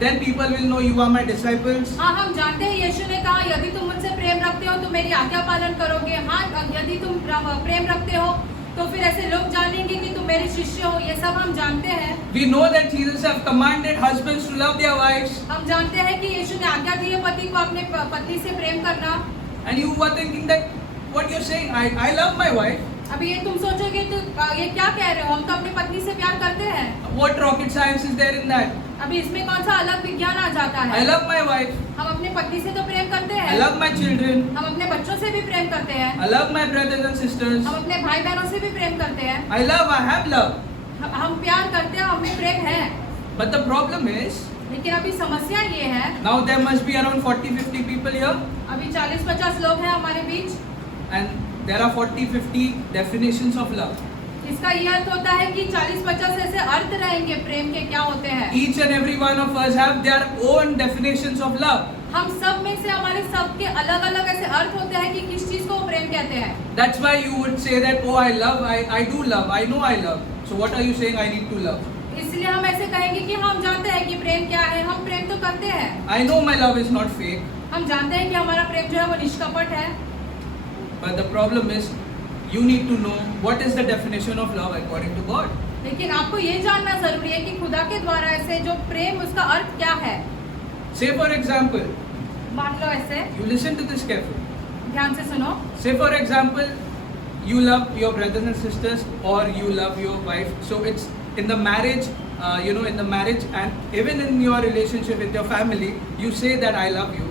then people will know you are my disciples. हाँ, हम जानते हैं यीशु ने कहा यदि तुम मुझसे प्रेम रखते हो तो मेरी आज्ञा पालन करोगे। हाँ, यदि तुम प्रेम रखते हो तो फिर ऐसे लोग जानेंगे कि तुम मेरे शिष्य हो, ये सब हम जानते हैं। We know that Jesus have commanded husbands to love their wives. हम जानते हैं कि यीशु ने आज्ञा दी है पति को अपने पत्नी से प्रेम करना। And you were thinking that, what you're saying, I love my wife. अभी ये तुम सोचोगे तो ये क्या कह रहे हो, हम तो अपनी पत्नी से प्यार करते हैं। What rocket science is there in that? अभी इसमें कौन सा अलग विज्ञान आ जाता है? I love my wife. हम अपने पत्नी से तो प्रेम करते I हैं, love my children. हम अपने बच्चों से भी प्रेम करते हैं, I love my brothers and sisters. हम अपने भाई बहनों से भी प्रेम करते हैं। I have love. हम प्यार करते हैं, हमें प्रेम है। But the problem is, लेकिन अभी समस्या ये है, now there must be around 40-50 people here. अभी 40-50 लोग हैं हमारे बीच, And there are 40-50 definitions of love. इसका ये अर्थ होता है कि 40-50 ऐसे अर्थ रहेंगे प्रेम के क्या होते हैं। Each and every one of us have their own definitions of love. हम सब में से हमारे सबके अलग अलग ऐसे अर्थ होते हैं कि किस चीज को वो प्रेम कहते हैं। That's why you would say that, oh, I love, I do love, I know I love. So what are you saying I need to love? इसलिए हम ऐसे कहेंगे कि हम जानते हैं कि प्रेम क्या है, हम प्रेम तो करते हैं। I know my love is not fake. हम जानते हैं कि हमारा प्रेम जो है वो निष्कपट है, But the problem is, you need to know what is the definition of love according to God. लेकिन आपको ये जानना जरूरी है कि खुदा के द्वारा ऐसे जो प्रेम उसका अर्थ क्या है। Say for example, मान लो ऐसे, you listen to this carefully. ध्यान से सुनो। Say for example, you love your brothers and sisters or you love your wife. So it's in the marriage, in the marriage and even in your relationship with your family, you say that I love you.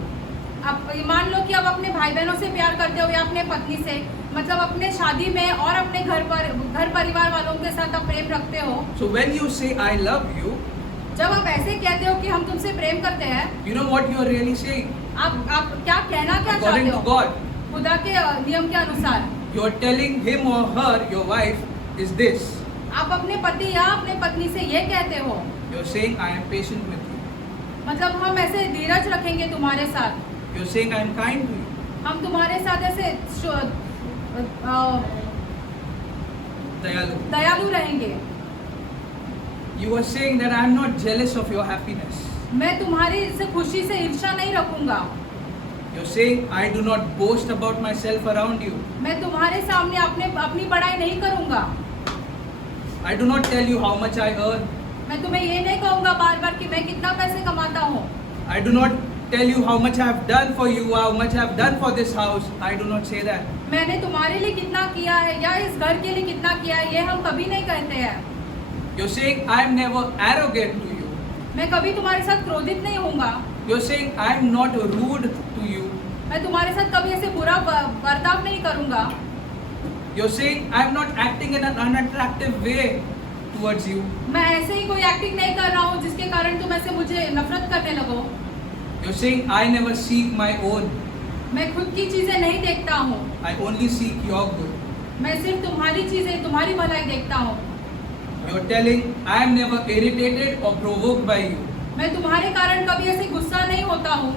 आप मान लो कि आप अपने भाई बहनों से प्यार करते हो या अपने पत्नी से, मतलब अपने शादी में और अपने घर परिवार वालों के साथ आप प्रेम रखते हो। So when you say I love you, जब आप ऐसे कहते हो कि हम तुमसे प्रेम करते हैं, you know what you are really saying? आप क्या कहना क्या चाहते According हो? to God, खुदा के नियम के अनुसार you are telling him or her, your wife, is this. आप अपने पति या अपने पत्नी से ये कहते हो, You are saying I am patient with you. मतलब हम ऐसे धीरज रखेंगे तुम्हारे साथ, You are saying I am kind to you. हम तुम्हारे साथ ऐसे Dayalu. दयालु रहेंगे। You are saying that I am not jealous of your happiness. मैं तुम्हारी से खुशी से ईर्ष्या नहीं रखूंगा। You are saying I do not boast about myself around you. मैं तुम्हारे सामने अपनी बड़ाई नहीं करूंगा। I do not tell you how much I earn. मैं तुम्हें ये नहीं कहूंगा बार बार कि मैं कितना पैसे कमाता हूँ। I do not tell you how much I have done for you, how much I have done for this house. I do not say that. मैंने तुम्हारे लिए कितना किया है या इस घर के लिए कितना किया है, ये हम कभी नहीं कहते हैं। You're saying I am never arrogant to you. मैं कभी तुम्हारे साथ क्रोधित नहीं होऊंगा। You're saying I am not rude to you. मैं तुम्हारे साथ कभी ऐसे बुरा बर्ताव नहीं करूंगा। You're saying I'm not acting in an unattractive way towards you. मैं ऐसे ही कोई एक्टिंग नहीं कर रहा हूँ जिसके कारण तुम ऐसे मुझे नफरत करने लगो। You're saying I never seek my own. मैं खुद की चीजें नहीं देखता हूँ, I only seek your good. मैं सिर्फ तुम्हारी चीजें, तुम्हारी भलाई देखता हूँ। You're telling I am never irritated or provoked by you. मैं तुम्हारे कारण कभी ऐसे गुस्सा नहीं होता हूँ।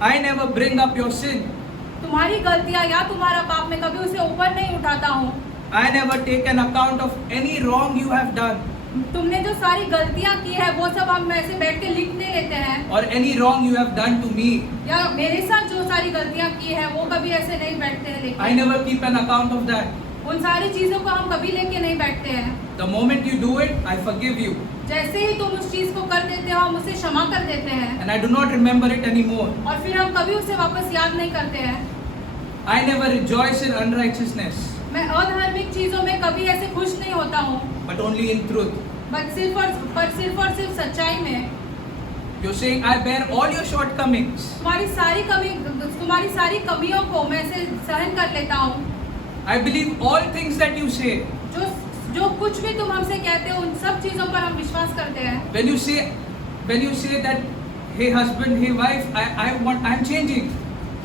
I never bring up your sin. तुम्हारी गलतियाँ या तुम्हारा पाप मैं कभी उसे ऊपर नहीं उठाता हूँ। I never take an account of any wrong you have done तुमने जो सारी गलतियाँ की है वो सब हम ऐसे बैठ के लिखने लेते हैं, or any wrong you have done to me. या मेरे साथ जो सारी गलतियाँ की है वो कभी ऐसे नहीं बैठते हैं I लिखने। never keep an account of that. उन सारी चीजों को हम कभी लेके नहीं बैठते हैं। The moment you do it, I forgive you जैसे ही तुम उस चीज को कर देते हो हम उसे क्षमा कर देते हैं and I do not remember it anymore. और फिर हम कभी उसे वापस याद नहीं करते हैं। I never rejoice in unrighteousness, मैं अधार्मिक चीजों में कभी ऐसे खुश नहीं होता हूँ, but only in truth. But सिर्फ और सिर्फ सच्चाई में। You're saying I bear all your shortcomings. तुम्हारी सारी कमियों को मैं ऐसे सहन कर लेता हूँ। I believe all things that you say. जो कुछ भी तुम हमसे कहते हो उन सब चीजों पर हम विश्वास करते हैं। When you say that, hey husband, hey wife, I'm changing.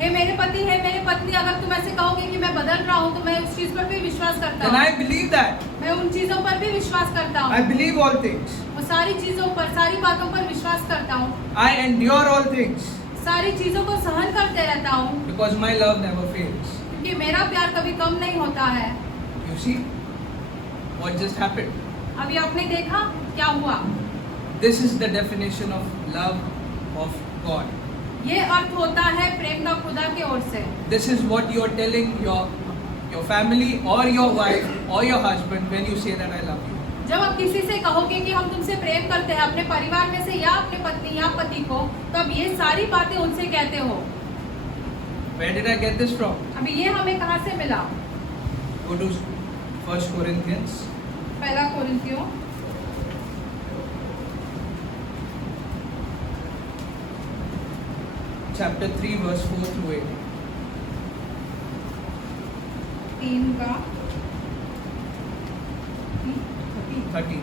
हे मेरे पति, हे मेरे पत्नी, अगर तुम ऐसे कहोगे कि मैं बदल रहा हूँ तो मैं उस चीज पर भी विश्वास करता Then हूँ। I believe that. मैं उन चीजों पर भी विश्वास करता I हूँ। believe all things. वो सारी चीजों पर, सारी बातों पर विश्वास करता हूँ। I endure all things सारी चीजों को सहन करते रहता हूँ because my love never fails. क्योंकि मेरा प्यार कभी कम नहीं होता है। You see what just happened? अभी आपने देखा क्या हुआ? This is the definition of love of God. ये अर्थ होता है प्रेम का खुदा की ओर से। This is what you are telling your family or your wife or your husband when you say that I love you. जब आप किसी से कहोगे कि हम तुमसे प्रेम करते हैं, अपने परिवार में से या अपने पत्नी या पति को, तो अब ये सारी बातें उनसे कहते हो। Where did I get this from? अभी ये हमें कहाँ से मिला? Go to 1 Corinthians पहला कोरिन्थियों chapter 3 verse 4 through 8. 3 का 13.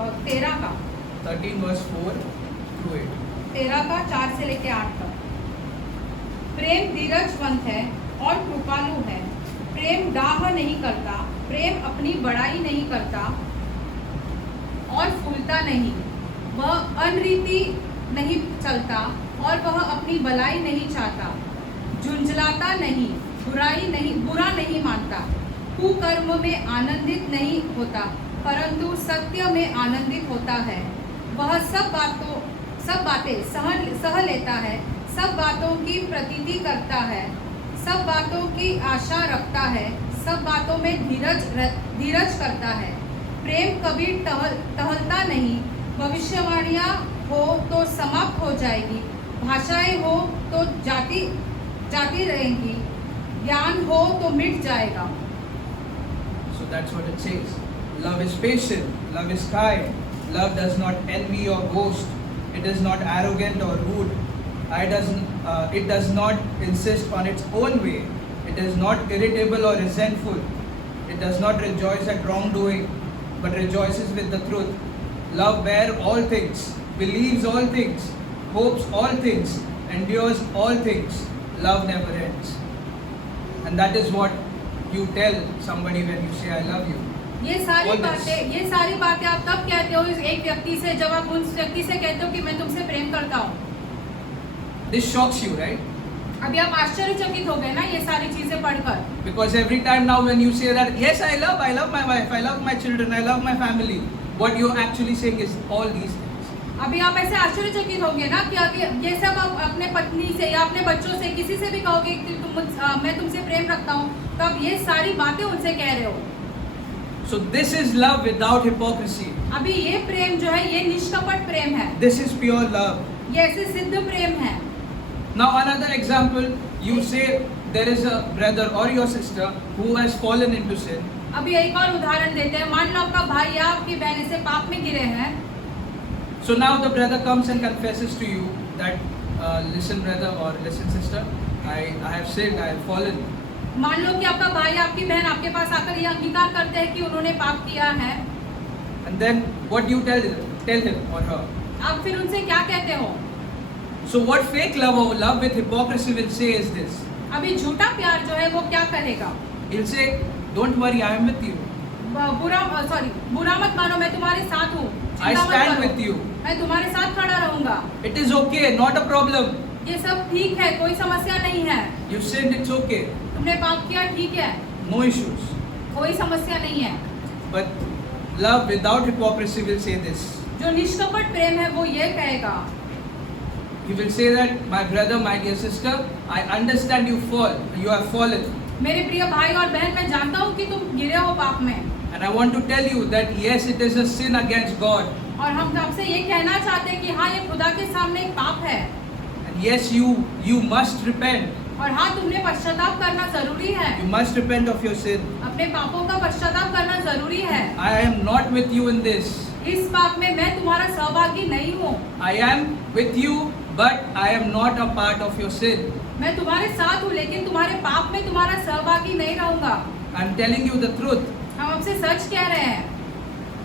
और 13 का 13 verse 4 through 8. 13 का 4 से लेके 8 तक। प्रेम धीरजवंत है और कृपालु है। प्रेम डाह नहीं करता, प्रेम अपनी बड़ाई नहीं करता और फूलता नहीं। वह अनरीति नहीं चलता और वह अपनी भलाई नहीं चाहता। झुंझलाता नहीं, बुरा नहीं मानता। कुकर्म में आनंदित नहीं होता, परंतु सत्य में आनंदित होता है। वह सब बातें सह लेता है, सब बातों की प्रतीति करता है, सब बातों की आशा रखता है, सब बातों में धीरज करता है। प्रेम कभी टहलता नहीं। भविष्यवाणियाँ हो तो समाप्त हो जाएगी, भाषाएं हो तो जाती रहेंगी, ज्ञान हो तो मिट जाएगा। So that's what it says. Love is patient, love is kind, love does not envy or boast, it is not arrogant or rude, it does not insist on its own way, it is not irritable or resentful, it does not rejoice at wrongdoing, but rejoices with the truth. Love bears all things, believes all things, hopes all things, endures all things. Love never ends. And that is what you tell somebody when you say I love you. ये सारी बातें आप तब कहते हो एक व्यक्ति से जब आप उस व्यक्ति से कहते हो कि मैं तुमसे प्रेम करता हूँ। This shocks you, right? अभी आप आश्चर्यचकित हो गए ना ये सारी चीजें पढ़कर? Because every time now when you say that, yes, I love my wife, I love my children, I love my family, what you're actually saying is all these things. अभी आप ऐसे आश्चर्यचकित होंगे ना कि ये सब आप अपने पत्नी से या अपने बच्चों से किसी से भी कहोगे कि मैं तुमसे प्रेम रखता हूँ, तो आप ये सारी बातें उनसे कह रहे हो। So this is love without hypocrisy. अभी ये प्रेम जो है ये निष्कपट प्रेम है। This is pure love. ये ऐसे सिद्ध प्रेम है। Now another example, you say there is a brother or your sister who has fallen into sin. अभी एक और उदाहरण देते हैं। मान लो आपका भाई या आपकी बहन ऐसे पाप में गिरे हैं। So now the brother comes and confesses to you that listen brother or listen sister, I have sinned, I have fallen. मान लो कि आपका भाई आपकी बहन आपके पास आकर ये अंगीकार करते हैं कि उन्होंने पाप किया है, And then what do you tell him or her? आप फिर उनसे क्या कहते हो? So what fake love or love with hypocrisy will say is this. अभी झूठा प्यार जो है वो क्या कहेगा? He'll say, don't worry, I am with you. बुरा मत मानो, मैं तुम्हारे साथ हूँ, I चिंता मत stand करो, with you. मैं तुम्हारे साथ खड़ा रहूंगा, It is okay, not a problem. ये सब ठीक है, कोई समस्या नहीं है, You sinned, it's okay. तुमने पाप किया ठीक है, No issues. कोई समस्या नहीं है। But love without hypocrisy will say this. जो निष्कपट प्रेम है वो ये कहेगा, He will say that, my brother, my dear sister, I understand you have fallen. मेरे प्रिय भाई और बहन, मैं जानता हूँ कि तुम गिरे हो पाप में, And I want to tell you that yes, it is a sin against God. और हम आपसे ये कहना चाहते हैं कि हाँ, ये खुदा के सामने एक पाप है, And yes, you must repent. और हाँ, तुमने पश्चाताप करना जरूरी है, You must repent of your sin. अपने पापों का पश्चाताप करना जरूरी है। I am not with you in this. इस पाप में मैं तुम्हारा सहभागी नहीं हूँ, I am with you, but I am not a part of your sin. मैं तुम्हारे साथ हूँ लेकिन तुम्हारे पाप में तुम्हारा सहभागी नहीं रहूंगा। I am telling you the truth. हम आपसे सच कह रहे हैं,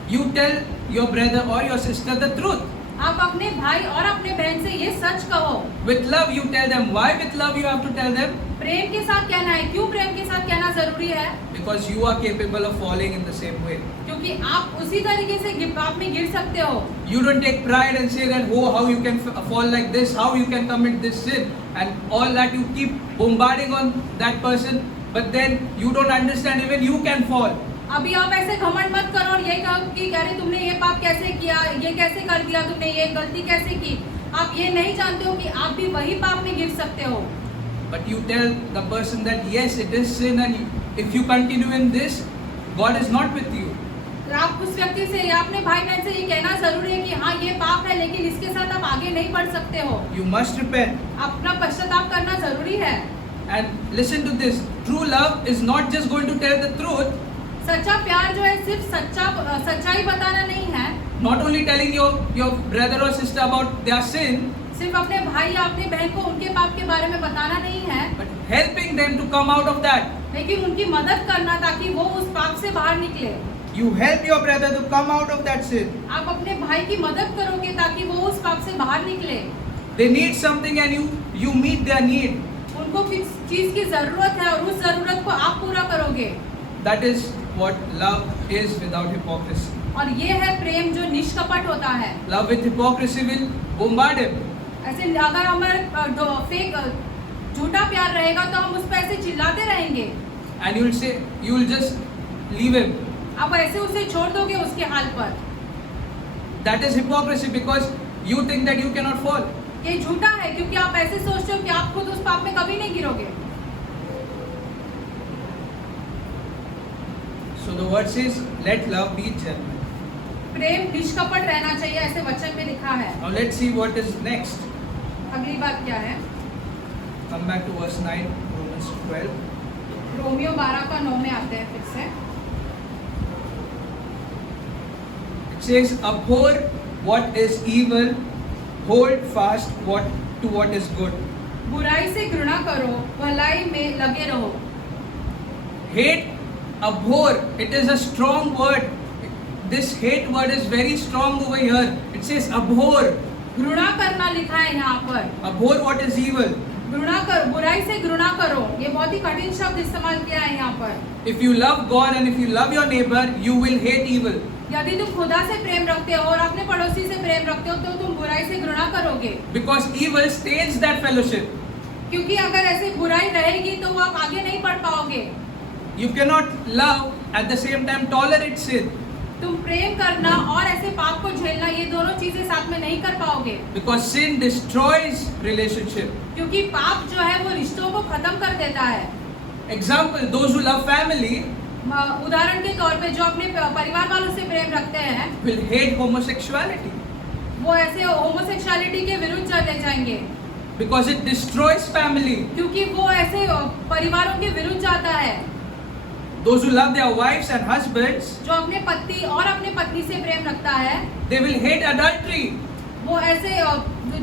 You tell your brother or your sister the truth. आप अपने भाई और अपने बहन से ये सच कहो। With love you tell them. Why with love you have to tell them? प्रेम के साथ कहना है। क्यों प्रेम के साथ कहना जरूरी है? Because you are capable of falling in the same way. क्योंकि आप उसी तरीके से पाप में गिर सकते हो। You don't take pride and say that, oh, how you can fall like this, how you can commit this sin, and all that you keep bombarding on that person, but then you don't understand even you can fall. अभी आप ऐसे घमंड मत करो और ये कहो कि अरे तुमने ये पाप कैसे किया, ये कैसे कर दिया, तुमने ये गलती कैसे की। आप ये नहीं जानते हो कि आप भी वही पाप में गिर सकते हो। But you tell the person that yes, it is sin, and if you continue in this, God is not with you. आप उस व्यक्ति से या अपने भाई बहन से ये कहना जरूरी है कि हाँ, ये पाप है लेकिन इसके साथ आप आगे नहीं बढ़ सकते हो। You must repent. अपना पश्चाताप करना जरूरी है। And listen to this. True love is not just going to tell the truth. सच्चा प्यार जो है सिर्फ सच्चाई बताना नहीं है। Not only telling your brother or sister about their sin, सिर्फ अपने भाई या अपने बहन को उनके पाप के बारे में बताना नहीं है, but helping them to come out of that. लेकिन उनकी मदद करना ताकि वो उस पाप से बाहर निकले। You help your brother to come out of that sin. आप अपने भाई की मदद करोगे ताकि वो उस पाप से बाहर निकले। They need something and you meet their need. उनको किस चीज की जरूरत है और उस जरूरत को आप पूरा करोगे। That is what love is without hypocrisy. और ये है प्रेम जो निष्कपट होता है। Love with hypocrisy will bombard him. ऐसे अगर हमारा फेक झूठा प्यार रहेगा तो हम उस पर ऐसे चिल्लाते रहेंगे। And you will just leave him. आप ऐसे उसे छोड़ दोगे उसके हाल पर। That is hypocrisy because you think that you cannot fall. ये झूठा है क्योंकि आप ऐसे सोचते हो कि आप खुद उस पाप में कभी नहीं गिरोगे। So the word says, let love be genuine. प्रेम निष्कपट रहना चाहिए, ऐसे वचन में लिखा है। Now let's see what is next. अगली बात क्या है? Come back to verse 9, Romans 12. Romeo 12 का 9 में आते हैं फिर से। It says, abhor what is evil, hold fast to what is good. बुराई से घृणा करो, भलाई में लगे रहो। Hate, abhor, it is a strong word. This hate word is very strong over here. It says abhor. घृणा करना लिखा है यहाँ पर। Abhor what is evil. घृणा करो, बुराई से घृणा करो। ये बहुत ही कठिन शब्द इस्तेमाल किया है यहाँ पर। If you love God and if you love your neighbor, you will hate evil. यदि तुम खुदा से प्रेम रखते हो और अपने पड़ोसी से प्रेम रखते हो तो तुम बुराई से घृणा करोगे। Because evil stains that fellowship. क्योंकि अगर ऐसे बुराई रहेगी तो वो आप आगे नहीं बढ़ पाओगे। You cannot love at the same time tolerate sin. तुम प्रेम करना और ऐसे पाप को झेलना, ये दोनों चीजें साथ में नहीं कर पाओगे। Because sin destroys relationship. क्योंकि पाप जो है वो रिश्तों को खत्म कर देता है। Example, those who love family उदाहरण के तौर पे जो अपने परिवार वालों से प्रेम रखते हैं will hate homosexuality. वो ऐसे होमोसेक्सुअलिटी के विरुद्ध चले जाएंगे। Because it destroys family. क्योंकि वो ऐसे परिवारों के विरुद्ध जाता है। Those who love their wives and husbands, जो अपने पति और अपने पत्नी से प्रेम रखता है, they will hate adultery. वो ऐसे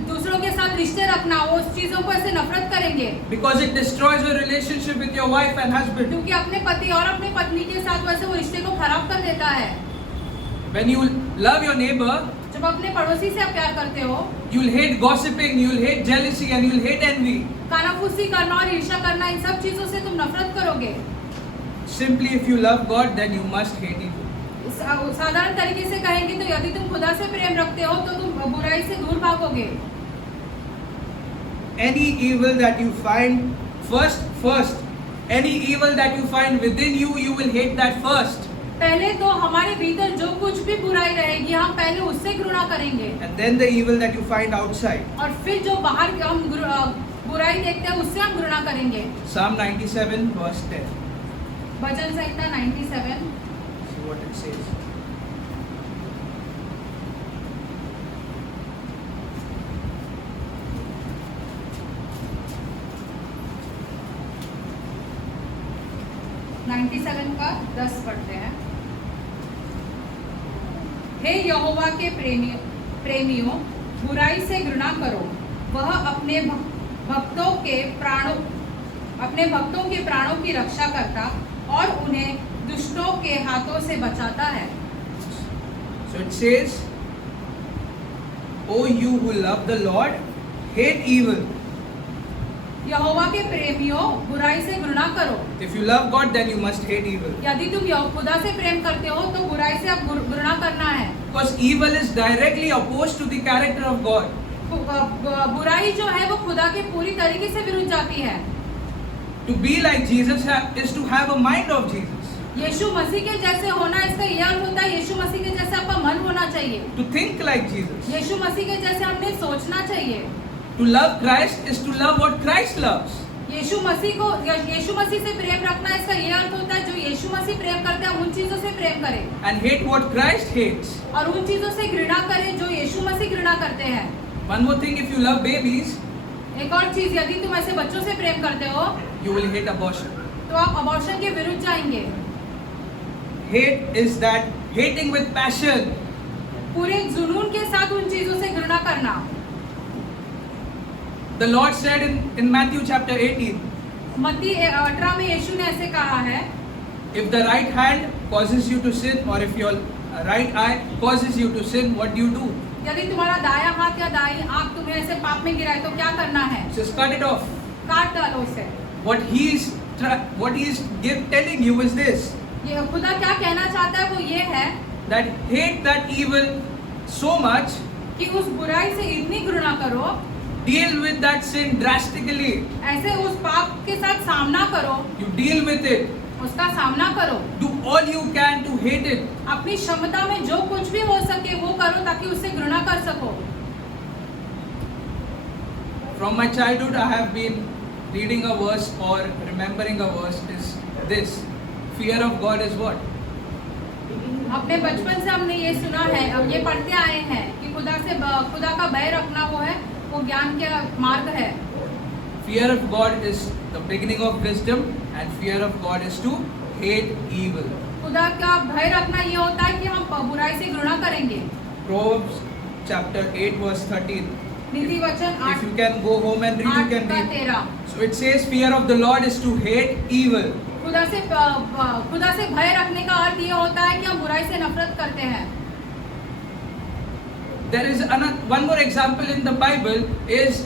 दूसरों दूसरों के साथ रिश्ते रखना, वो उस चीजों को ऐसे नफरत करेंगे because it destroys your relationship with your wife and husband. क्योंकि अपने पति और अपनी पत्नी के साथ वैसे वो रिश्ते को खराब कर देता है। When you love your neighbor, जब अपने पड़ोसी से आप प्यार करते हो, you'll hate gossiping, you'll hate jealousy, and you'll hate envy. कानाफूसी करना और ईर्ष्या करना, इन सब चीजों से तुम नफरत करोगे। Simply, if you love God, then you must hate evil. साधारण तरीके से कहेंगे तो यदि तुम खुदा से प्रेम रखते हो तो तुम बुराई से दूर भागोगे। Any evil that you find any evil that you find within you, you will hate that first. पहले तो हमारे भीतर जो कुछ भी बुराई रहेगी हम पहले उससे घृणा करेंगे, And then the evil that you find outside. और फिर जो बाहर हम बुराई देखते हैं उससे हम घृणा करेंगे। Psalm 97 verse 10. Bhajan Samhita 97 See what it says. का 10 पढ़ते हैं। हे यहोवा के प्रेमियों, बुराई से घृणा करो। वह अपने भक्तों के प्राणों की रक्षा करता और उन्हें दुष्टों के हाथों से बचाता है। So it says, "O you who love the Lord, hate evil." यहोवा के प्रेमियों, बुराई से घृणा करो। If you love God, then you must hate evil. यदि तुम खुदा से प्रेम करते हो तो बुराई से आप घृणा करना है। Because evil is directly opposed to the character of God. बुराई जो है वो खुदा के पूरी तरीके से विरुद्ध जाती है। To be like Jesus is to have a mind of Jesus. यीशु मसीह के जैसे होना, इसका यह अर्थ होता है यीशु मसीह के जैसे आपका मन होना चाहिए। To think like Jesus. यीशु मसीह के जैसे हमने सोचना चाहिए। To love Christ is to love what Christ loves. यीशु मसीह से प्रेम रखना, इसका यह अर्थ होता है जो यीशु मसीह प्रेम करते हैं उन चीजों से प्रेम करें, And hate what Christ hates. और उन चीजों से घृणा करें जो यीशु मसीह घृणा करते हैं। One more thing, if you love babies, एक और चीज, यदि तुम ऐसे बच्चों से प्रेम करते हो you will hate abortion. तो आप अबॉर्शन के विरुद्ध जाएंगे। Hate is that hating with passion. पूरे जुनून के साथ उन चीजों से घृणा करना। The Lord said in Matthew chapter 18, मत्ती 18 में यीशु ने ऐसे कहा है, if the right hand causes you to sin, or if your right eye causes you to sin, what do? यदि तुम्हारा दायां हाथ या दाईं आंख तुम्हें ऐसे पाप में गिराए तो क्या करना है? Just cut it off. काट डालो उसे। What he is telling you is this, ये खुदा क्या कहना चाहता है वो ये है that hate that evil so much, कि उस बुराई से इतनी घृणा करो, deal with that sin drastically. ऐसे उस पाप के साथ सामना करो, You deal with it. उसका सामना करो, Do all you can to hate it. अपनी क्षमता में जो कुछ भी हो सके वो करो ताकि उससे घृणा कर सको। From my childhood, I have been reading a verse or remembering a verse is this: fear of God is what? अपने बचपन से हमने ये सुना है, अब ये पढ़ते आए हैं कि खुदा का भय रखना वो ज्ञान का मार्ग है। Fear of God is the beginning of wisdom, and fear of God is to hate evil. खुदा का भय रखना ये होता है कि हम बुराई से घृणा करेंगे। Proverbs chapter 8 verse 13. नीति वचन If you can go home and read, you can read. 8:13। So it says, fear of the Lord is to hate evil. खुदा से भय रखने का अर्थ ये होता है कि हम बुराई से नफरत करते हैं। There is one more example in the Bible is,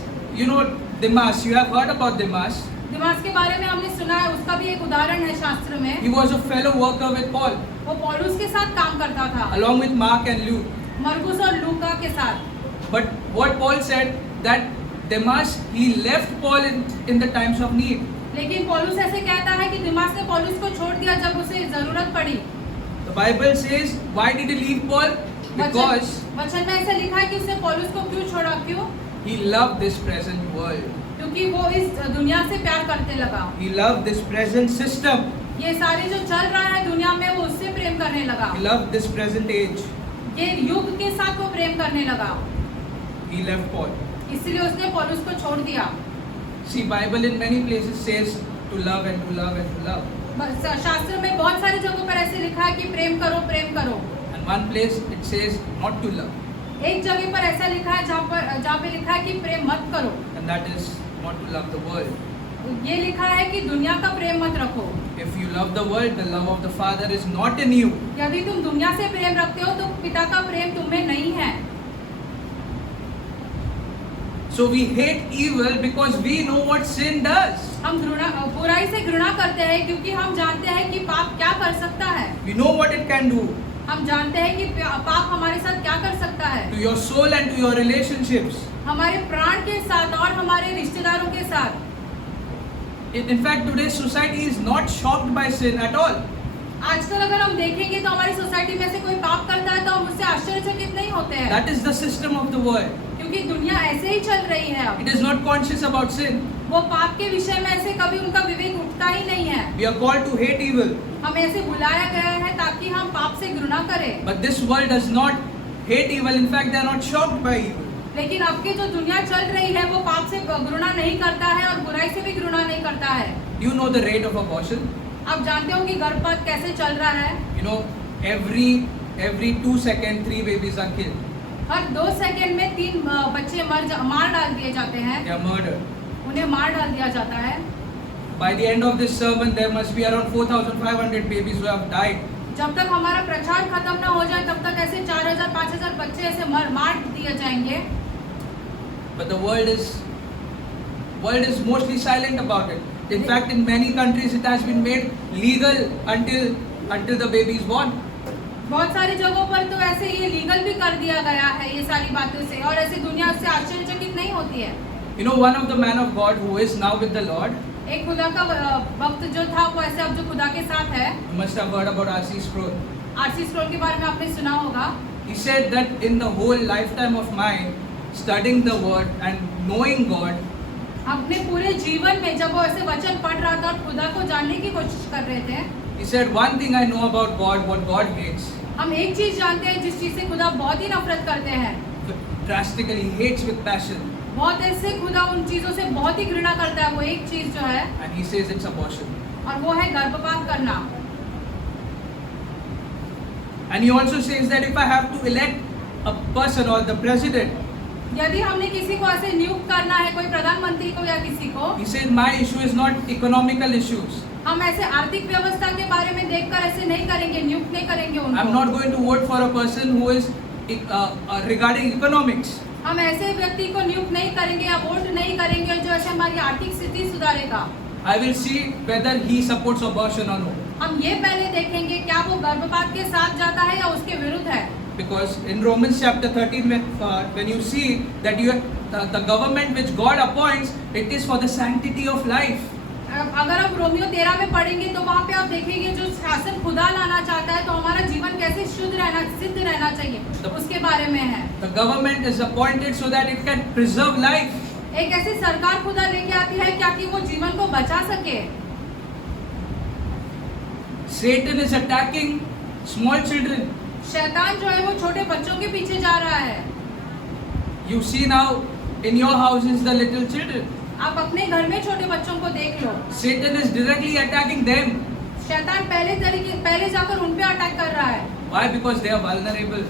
Demas. You have heard about Demas. दिमाग के बारे में हमने सुना है, उसका भी एक उदाहरण है शास्त्र में। He was a fellow worker with Paul, वो पौलुस के साथ काम करता था, along with Mark and Luke. मरकुस और लूका के साथ। But what Paul said, that Demas, he left Paul in the times of need. लेकिन पौलुस ऐसे कहता है कि दिमाग ने पौलुस को छोड़ दिया जब उसे जरूरत पड़ी। The Bible says, why did he leave Paul? Because वचन में ऐसा लिखा है कि उसने पौलुस को क्यों छोड़ा? क्यों? he loved this present world. क्योंकि वो इस दुनिया से प्यार करने लगा। He loved this present system. ये सारे जो चल रहा है दुनिया में वो उससे प्रेम करने लगा। He loved this present age. ये युग के साथ वो प्रेम करने लगा। He left Paul. इसलिए उसने पौलुस को छोड़ दिया। See, Bible in many places says to love and to love and to love. शास्त्र में बहुत सारी जगहों पर ऐसे लिखा है कि प्रेम करो, प्रेम करो। And one place it says not to love. एक जगह पर ऐसा लिखा है जहाँ पे लिखा है कि प्रेम मत करो, and that is not to love the world. ये लिखा है कि दुनिया का प्रेम मत रखो। If you love the world, the love of the Father is not in you. यदि तुम दुनिया से प्रेम रखते हो तो पिता का प्रेम तुम में नहीं है। So we hate evil because we know what sin does. हम बुराई से घृणा करते हैं क्योंकि हम जानते हैं कि पाप क्या कर सकता है। We know what it can do हम जानते हैं कि पाप हमारे साथ क्या कर सकता है, to your soul and to your relationships. हमारे प्राण के साथ और हमारे रिश्तेदारों के साथ। In fact, today's society is not shocked by sin at all. आजकल अगर हम देखेंगे तो हमारी सोसाइटी में से कोई पाप करता है तो हम उससे आश्चर्यचकित नहीं होते हैं, That is the system of the world. क्योंकि दुनिया ऐसे ही चल रही है अब। It is not conscious about sin. वो पाप के विषय में ऐसे कभी उनका विवेक उठता ही नहीं है। We are called to hate evil. हमें ऐसे बुलाया गया है ताकि हम पाप से घृणा करें। But this world does not hate evil. In fact, they are not shocked by evil. लेकिन अब की जो दुनिया चल रही है वो पाप से घृणा नहीं करता है और बुराई से भी घृणा नहीं करता है। You know the rate of abortion. आप जानते हो कि गर्भपात कैसे चल रहा है। You know, every 2 seconds, 3 babies are killed. Her 2 second में 3 बच्चे मार डाल दिए जाते हैं, They are murdered. उन्हें मार डाल दिया जाता है। By the end of this sermon, there must be around 4,500 babies who have died. जब तक हमारा प्रचार खत्म ना हो जाए तब तक ऐसे 4,000-5,000 बच्चे ऐसे मार दिए जाएंगे। But the world is mostly silent about it. In fact, in many countries, it has been made legal until the baby is born. बहुत सारी जगहों पर तो ऐसे ये लीगल भी कर दिया गया है ये सारी बातों से, और ऐसे दुनिया से आश्चर्यचकित नहीं होती है। You know, one of the man of God who is now with the Lord, एक खुदा का भक्त जो था वो ऐसे अब जो खुदा के साथ है, you must have heard about R.C. Sproul. RC Sproull के बारे में आपने सुना होगा। He said that in the whole lifetime of mine, studying the Word and knowing God, अपने पूरे जीवन में जब वो ऐसे वचन पढ़ रहा था और खुदा को जानने की कोशिश कर रहे थे, he said, one thing I know about God, what God hates, हम एक चीज जानते हैं जिस चीज से खुदा बहुत ही नफरत करते हैं, drastically hates with passion, बहुत ऐसे खुदा उन चीजों से बहुत ही घृणा करता है। वो एक चीज जो है and he says it's abortion. और वो है गर्भपात करना। And he also says that if I have to elect a person or the president, यदि हमने किसी को ऐसे नियुक्त करना है, कोई प्रधानमंत्री को या किसी को, he says my issue is not economical issues. हम ऐसे आर्थिक व्यवस्था के बारे में देखकर ऐसे नहीं करेंगे, नियुक्त नहीं करेंगे I'm उनको। not going to vote for a person who is regarding economics. हम ऐसे व्यक्ति को नियुक्त नहीं करेंगे या वोट नहीं करेंगे जो ऐसे हमारी आर्थिक स्थिति सुधारेगा। I will see whether he supports abortion or no. हम ये पहले देखेंगे क्या वो गर्भपात के साथ जाता है या उसके विरुद्ध है। Because in Romans chapter 13, when you see that the government which God appoints, it is for the sanctity of life. अगर हम रोमियो 13 में पढ़ेंगे तो वहाँ पे आप देखेंगे जो शासन खुदा लाना चाहता है तो हमारा जीवन कैसे सिद्ध रहना चाहिए, उसके बारे में है। The government is appointed so that it can preserve life. एक ऐसी सरकार खुदा लेके आती है ताकि वो जीवन को बचा सके। Satan is attacking small children. शैतान जो है वो छोटे बच्चों के पीछे जा रहा है। You see now in your houses the little children. आप अपने घर में छोटे बच्चों को देख लो। Satan is directly attacking them. शैतान पहले जाकर उन पे अटैक कर रहा है। Why? Because they are vulnerable.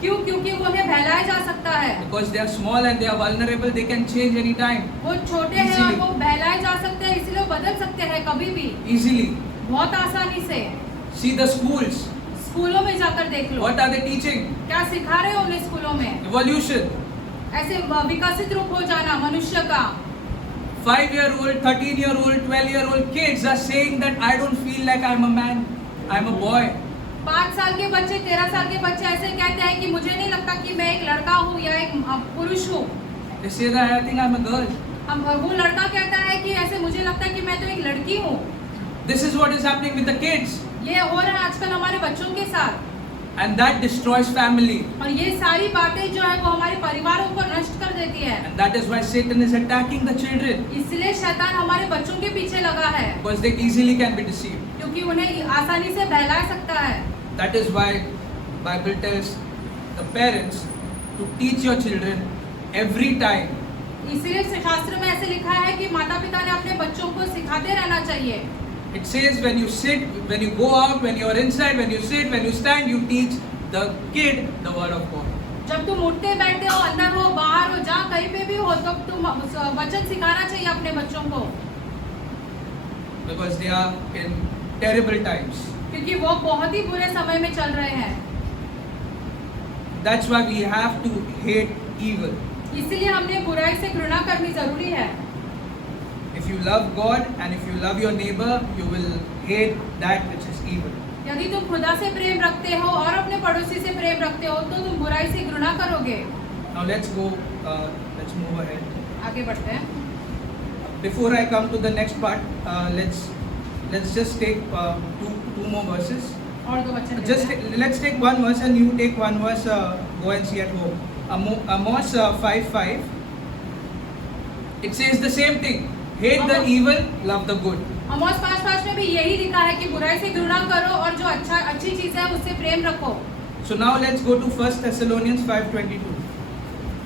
क्यों? क्योंकि वो उन्हें बहलाया जा सकता है। Because they are small and they are vulnerable, they can change any time. वो छोटे हैं और वो बहलाए जा सकते हैं, इसलिए वो बदल सकते हैं कभी भी, Easily. बहुत आसानी से। See the schools. स्कूलों में जाकर देख लो, What are they teaching? क्या सिखा रहे हो उन्हें स्कूलों में? Evolution. ऐसे विकसित रूप हो जाना मनुष्य का। 5-year-old, 13-year-old, 12-year-old kids are saying that I don't feel like I'm a man, I'm a boy. 5 साल के बच्चे, 13 साल के बच्चे ऐसे कहते हैं कि मुझे नहीं लगता कि मैं एक लड़का हूँ या एक पुरुष हूँ। They say that I think I'm a girl. वो लड़का कहता है कि ऐसे मुझे लगता है कि मैं तो एक लड़की हूँ। This is what is happening with the kids. ये हो रहा है आजकल हमारे बच्चों के साथ। And that destroys family. और ये सारी बातें जो है वो हमारे परिवारों को नष्ट कर देती है। And that is why Satan is attacking the children. इसलिए शैतान हमारे बच्चों के पीछे लगा है, Because they easily can be deceived. क्योंकि उन्हें आसानी से बहला सकता है। That is why Bible tells the parents to teach your children every time. इसलिए शास्त्र में ऐसे लिखा है कि माता पिता ने अपने बच्चों को सिखाते रहना चाहिए। It says when you sit, when you go out, when you are inside, when you sit, when you stand, you teach the kid the word of God. जब तुम उठते बैठते हो, अंदर हो बाहर हो, जहाँ कहीं पे भी हो, तो तुम वचन सिखाना चाहिए अपने बच्चों को, because they are in terrible times. क्योंकि वो बहुत ही बुरे समय में चल रहे हैं। That's why we have to hate evil. इसलिए हमने बुराई से घृणा करनी जरूरी है। If you love God and if you love your neighbor, you will hate that which is evil. यदि तुम खुदा से प्रेम रखते हो और अपने पड़ोसी से प्रेम रखते हो, तो तुम बुराई से घृणा करोगे। Now let's move ahead. आगे बढ़ते हैं। Before I come to the next part, let's just take two more verses. और दो वचन लेते Just हैं। let's take one verse and you take one verse. Go and see at home. Amos 5:5. It says the same thing. Hate the evil, love the good. आमोस 5:5 में भी यही लिखा है कि बुराई से घृणा करो और जो अच्छी चीज है उससे प्रेम रखो। So now let's go to 1 Thessalonians 5:22.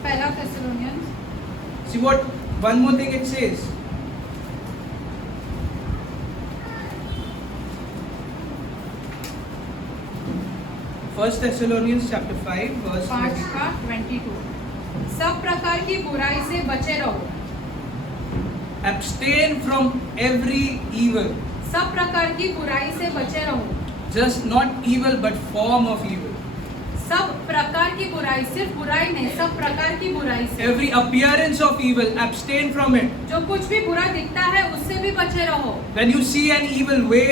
पहला Thessalonians. See what one more thing it says. First Thessalonians chapter 5 verse 5 का 22। सब प्रकार की बुराई से बचे रहो। abstain from every evil. सब प्रकार की बुराई से बचे रहो। Just not evil but form of evil. सब प्रकार की बुराई, सिर्फ बुराई नहीं, सब प्रकार की बुराई से। Every appearance of evil, abstain from it. जो कुछ भी बुरा दिखता है उससे भी बचे रहो। When you see an evil way,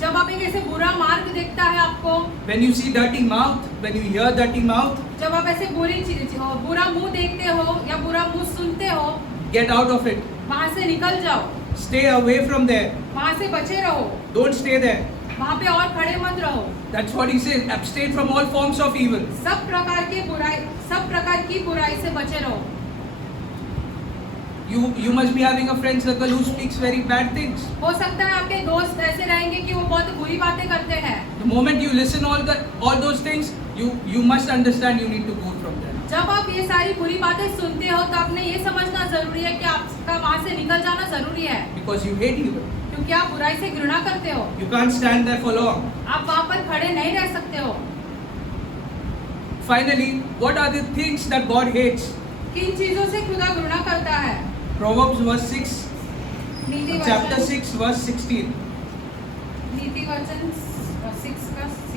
जब आप एक ऐसे बुरा मार्ग दिखता है आपको, when you see dirty mouth, when you hear dirty mouth, जब आप ऐसे बुरा मुंह देखते हो या बुरा मुंह सुनते हो, get out of it. वहाँ से निकल जाओ, Stay away from there. वहाँ से बचे रहो, Don't stay there. वहाँ पे और खड़े मत रहो। That's what he says. Abstain from all forms of evil. सब प्रकार की बुराई से बचे रहो। You must be having a friend circle who speaks very bad things. हो सकता है आपके दोस्त ऐसे रहेंगे कि वो बहुत बुरी बातें करते हैं। The moment you listen all those things, you must understand you need to go from there. जब आप ये सारी बुरी बातें सुनते हो तो आपने ये समझना जरूरी है कि आपका वहाँ से निकल जाना जरूरी है, Because you hate evil. क्योंकि आप बुराई से घृणा करते हो। You can't stand there for long. आप वहाँ पर खड़े नहीं रह सकते हो। Finally, what are the things that God hates? किन चीजों से खुदा घृणा करता है? Proverbs verse 6, नीति chapter वचन 6 verse 16. नीति वचन 6 का 16।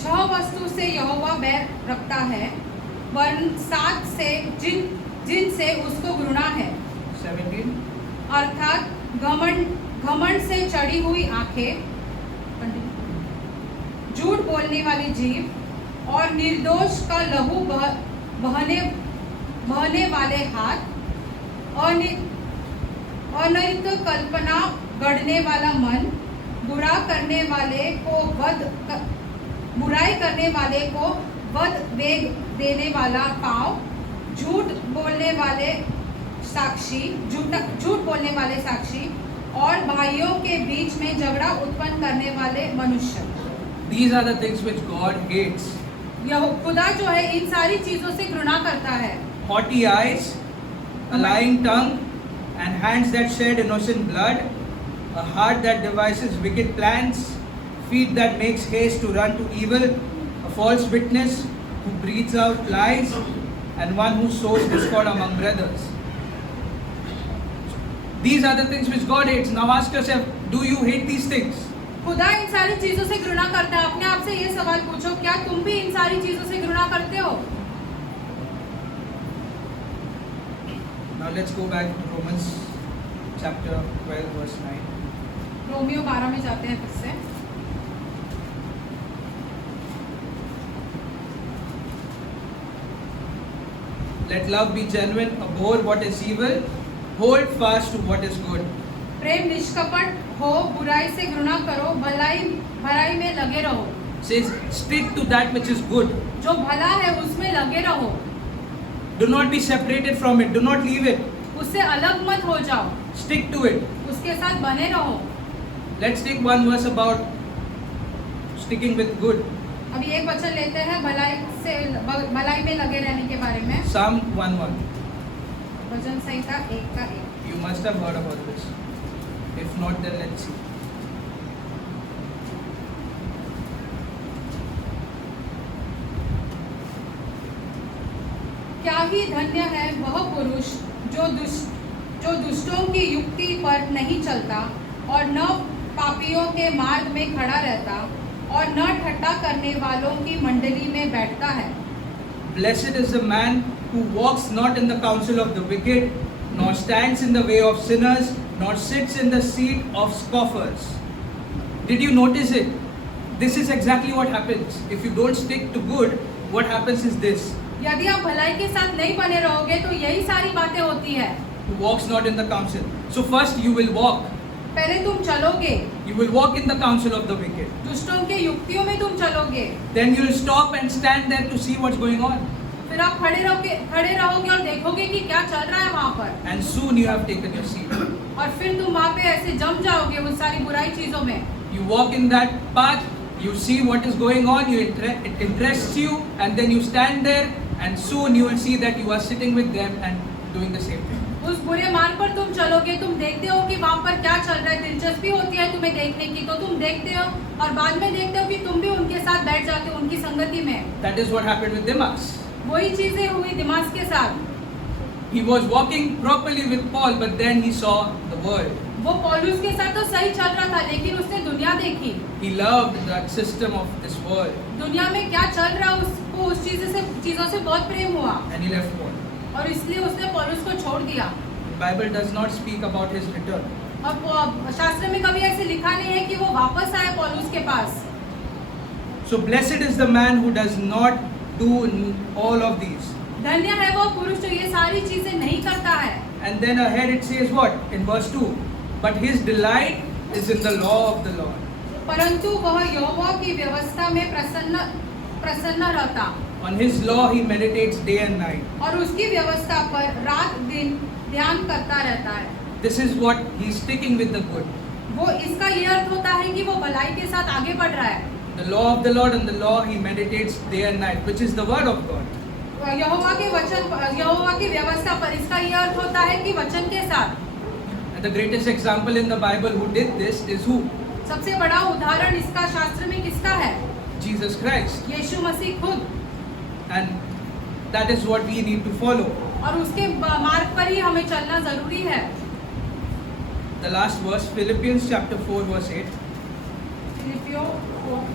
छह वस्तु से यहोवा बैर रखता है, वरन 7 से जिनसे उसको घृणा है, 17. अर्थात घमंड से चढ़ी हुई आंखें, झूठ बोलने वाली जीभ और निर्दोष का लहू बहने वाले हाथ, अनैत कल्पना गढ़ने वाला मन, बुराई करने वाले को वध वेग देने वाला पाँव, झूठ बोलने वाले साक्षी और भाइयों के बीच में झगड़ा उत्पन्न करने वाले मनुष्य। These are the things which God hates. यह खुदा जो है इन सारी चीजों से घृणा करता है। Haughty eyes, a lying tongue, and hands that shed innocent blood, a heart that devises wicked plans, feet that makes haste to run to evil, a false witness who breathes out lies, and one who sows discord among brothers. These are the things which God hates. Now ask yourself, do you hate these things? खुदा इन सारी चीजों से घृणा करता है। अपने आप से ये सवाल पूछो, क्या तुम भी इन सारी चीजों से घृणा करते हो? Now let's go back to Romans chapter 12 verse 9. Romeo 12 में जाते हैं फिर से। Let love be genuine, abhor what is evil, hold fast to what is good. प्रेम निष्कपट हो, बुराई से घृणा करो, भलाई में लगे रहो। Says, stick to that which is good. जो भला है उसमें लगे रहो, Do not be separated from it. Do not leave it. उससे अलग मत हो जाओ, Stick to it. उसके साथ बने रहो। Let's take one verse about sticking with good. अभी एक वचन लेते हैं भलाई में लगे रहने के बारे में। Psalm 1:1. भजन संहिता 1 का 1। You must have heard about this. If not, then let's see. क्या ही धन्य है वह पुरुष जो दुष्टों की युक्ति पर नहीं चलता और न पापियों के मार्ग में खड़ा रहता और न ठट्ठा करने वालों की मंडली में बैठता है। Blessed is the man who walks not in the counsel of the wicked, nor stands in the way of sinners, nor sits in the seat of scoffers. Did you notice it? This is exactly what happens. If you don't stick to good, what happens is this. यदि आप भलाई के साथ नहीं बने रहोगे तो यही सारी बातें होती है। Who walks not in the counsel. So first you will walk. पहले तुम चलोगे, You will walk in the counsel of the wicked. दुष्टों के युक्तियों में तुम चलोगे, Then you will stop and stand there to see what's going on. फिर आप खड़े रहोगे और देखोगे कि क्या चल रहा है वहाँ पर, And soon you have taken your seat. और फिर तुम वहाँ पे ऐसे जम जाओगे उन सारी बुराई चीजों में। You walk in that path, you see what is going on, it interests you, and then you stand there, and soon you will see that you are sitting with them and doing the same thing. उस बुरे मार्ग पर तुम चलोगे, तुम देखते हो कि वहाँ पर क्या चल रहा है, दिलचस्पी होती है तुम्हें देखने की, तो तुम देखते हो और बाद में देखते हो कि तुम भी उनके साथ बैठ जाते हो उनकी संगति में। That is what happened with Demas. वही चीजें हुई दिमाग के साथ। He was walking properly with Paul, but then he saw the world. वो पौलुस के साथ तो सही चल रहा था, लेकिन उसने दुनिया देखी। He loved that system of this world, दुनिया में क्या चल रहा है उसको उस चीजों से बहुत प्रेम हुआ, and he left Paul. और इसलिए उसने पौलुस को छोड़ दिया। The Bible does not speak about his return. और शास्त्र में कभी ऐसे लिखा नहीं है कि वो वापस आए पौलुस के पास। So blessed is the man who does not do all of these. धन्य है वो पुरुष जो ये सारी चीजें नहीं करता है। And then ahead it says what? In verse 2. But his delight is in the law of the Lord. परंतु वह यहोवा की व्यवस्था में प्रसन्न रहता, On his law he meditates day and night. और उसकी व्यवस्था पर रात दिन ध्यान करता रहता है। This is what he's sticking with the good. वो इसका ये अर्थ होता है कि वो भलाई के साथ आगे बढ़ रहा है। The law of the Lord, and the law he meditates day and night, which is the word of God. यहोवा की व्यवस्था पर, इसका ये अर्थ होता है कि वचन के साथ। And the greatest example in the Bible who did this is who? सबसे बड़ा उदाहरण इसका शास्त्र में किसका है? Jesus Christ. यीशु मसीह खुद। And that is what we need to follow. और उसके मार्ग पर ही हमें चलना जरूरी है। The last verse, Philippians chapter 4 verse 8. फिलिप्पियों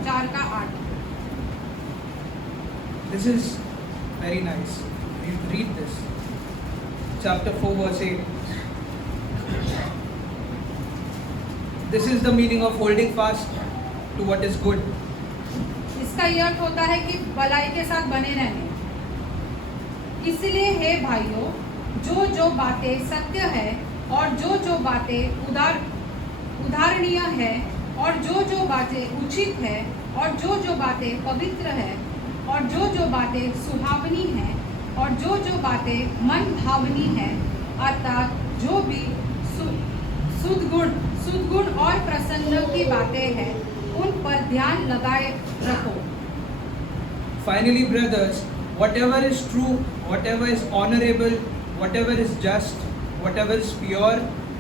4 का 8। This is very nice. You read this. Chapter 4 verse 8. This is the meaning of holding fast to what is good. इसका यह अर्थ होता है कि भलाई के साथ बने रहने। इसलिए हे भाइयों, जो बातें सत्य है और जो बातें उदाहरणीय है और जो बातें उचित है और जो बातें पवित्र है और जो बातें सुहावनी है और जो बातें मन भावनी है, अर्थात जो भी सुदगुण और प्रसन्न की बातें हैं, उन पर ध्यान लगाए रखो। Finally, brothers, whatever is true, whatever is honorable, whatever is just, whatever is pure,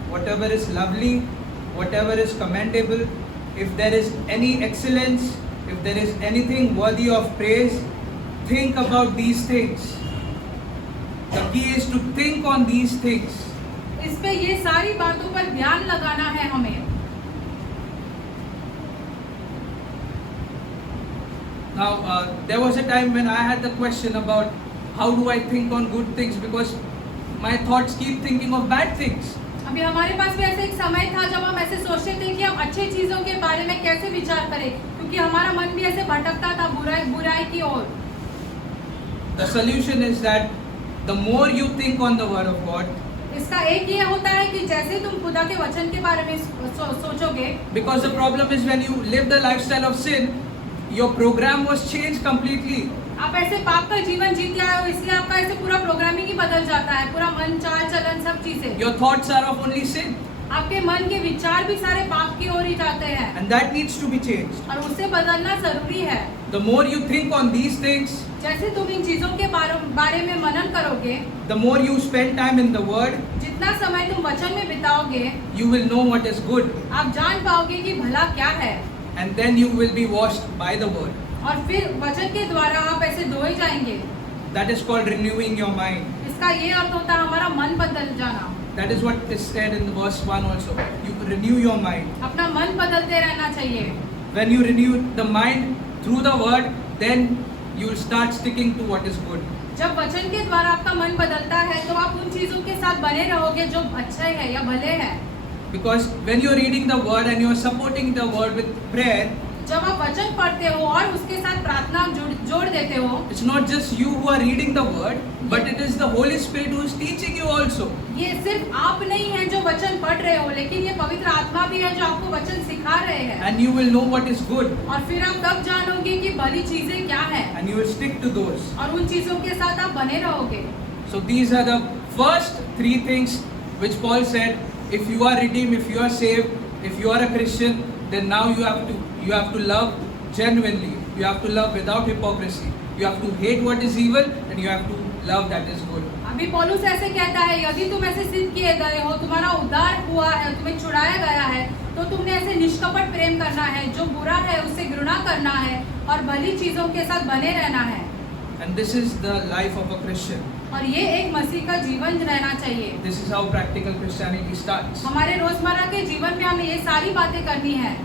whatever is lovely, whatever is commendable, if there is any excellence, if there is anything worthy of praise, think about these things. The key is to think on these things. इस पे ये सारी बातों पर ध्यान लगाना है हमें। Now, there was a time when I had the question about how do I think on good things, because my thoughts keep thinking of bad things. अभी हमारे पास भी ऐसा एक समय था जब हम ऐसे सोचते थे कि हम अच्छी चीजों के बारे में कैसे विचार करें, क्योंकि हमारा मन भी ऐसे भटकता था बुराई की ओर। The solution is that the more you think on the word of God, इसका एक ये होता है कि जैसे तुम खुदा के वचन के बारे में सोचोगे, because the problem is when you live the lifestyle of sin, your program was changed completely. आप ऐसे पाप का जीवन जीते आए हो, इसलिए आपका ऐसे पूरा प्रोग्रामिंग ही बदल जाता है, पूरा मन चाल चलन सब चीजें। Your thoughts are of only sin. आपके मन के विचार भी सारे पाप की ओर ही जाते हैं and that needs to be changed. और उसे बदलना जरूरी है। The more you think on these things, जैसे तुम इन चीजों के बारे में मनन करोगे, the more you spend time in the Word, जितना समय तुम वचन में बिताओगे, you will know what is good, आप जान पाओगे कि भला क्या है, and then you will be washed by the Word. और फिर वचन के द्वारा आप ऐसे धोए जाएंगे। That is called renewing your mind. इसका ये अर्थ होता है हमारा मन बदल जाना। That is what is said in verse 1 also. You renew your mind. अपना मन बदलते रहना चाहिए। When you renew the mind through the Word, then you will start sticking to what is good. जब वचन के द्वारा आपका मन बदलता है तो आप उन चीजों के साथ बने रहोगे जो अच्छे है या भले है। Because when you are reading the Word and you are supporting the Word with prayer, जब आप वचन पढ़ते हो और उसके साथ प्रार्थना जोड़ देते हो, it's not just you who are reading the Word, but it is the Holy Spirit who is teaching you also. ये सिर्फ आप नहीं हैं जो वचन पढ़ रहे हो, लेकिन ये पवित्र आत्मा भी है जो आपको वचन सिखा रहे हैं। And you will know what is good, और फिर आप तब जानोगे कि भली चीजें क्या है and you will stick to those. और उन चीजों के साथ आप बने रहोगे। So these are the first three things which Paul said, if you are redeemed, if you are saved, if you are a Christian, then now you have to love genuinely. You have to love without hypocrisy. You have to hate what is evil and you have to love that is good. अभी पौलुस ऐसे कहता है, यदि तुम ऐसे सिद्ध किए गए हो, तुम्हारा उद्धार हुआ है, तुम्हें छुड़ाया गया है, तो तुमने ऐसे निष्कपट प्रेम करना है, जो बुरा है उससे घृणा करना है और भली चीजों के साथ बने रहना है। And this is the life of a Christian. और ये एक मसीह का जीवन रहना चाहिए। This is how practical Christianity starts. हमारे रोजमर्रा के जीवन में हमें ये सारी बातें करनी है।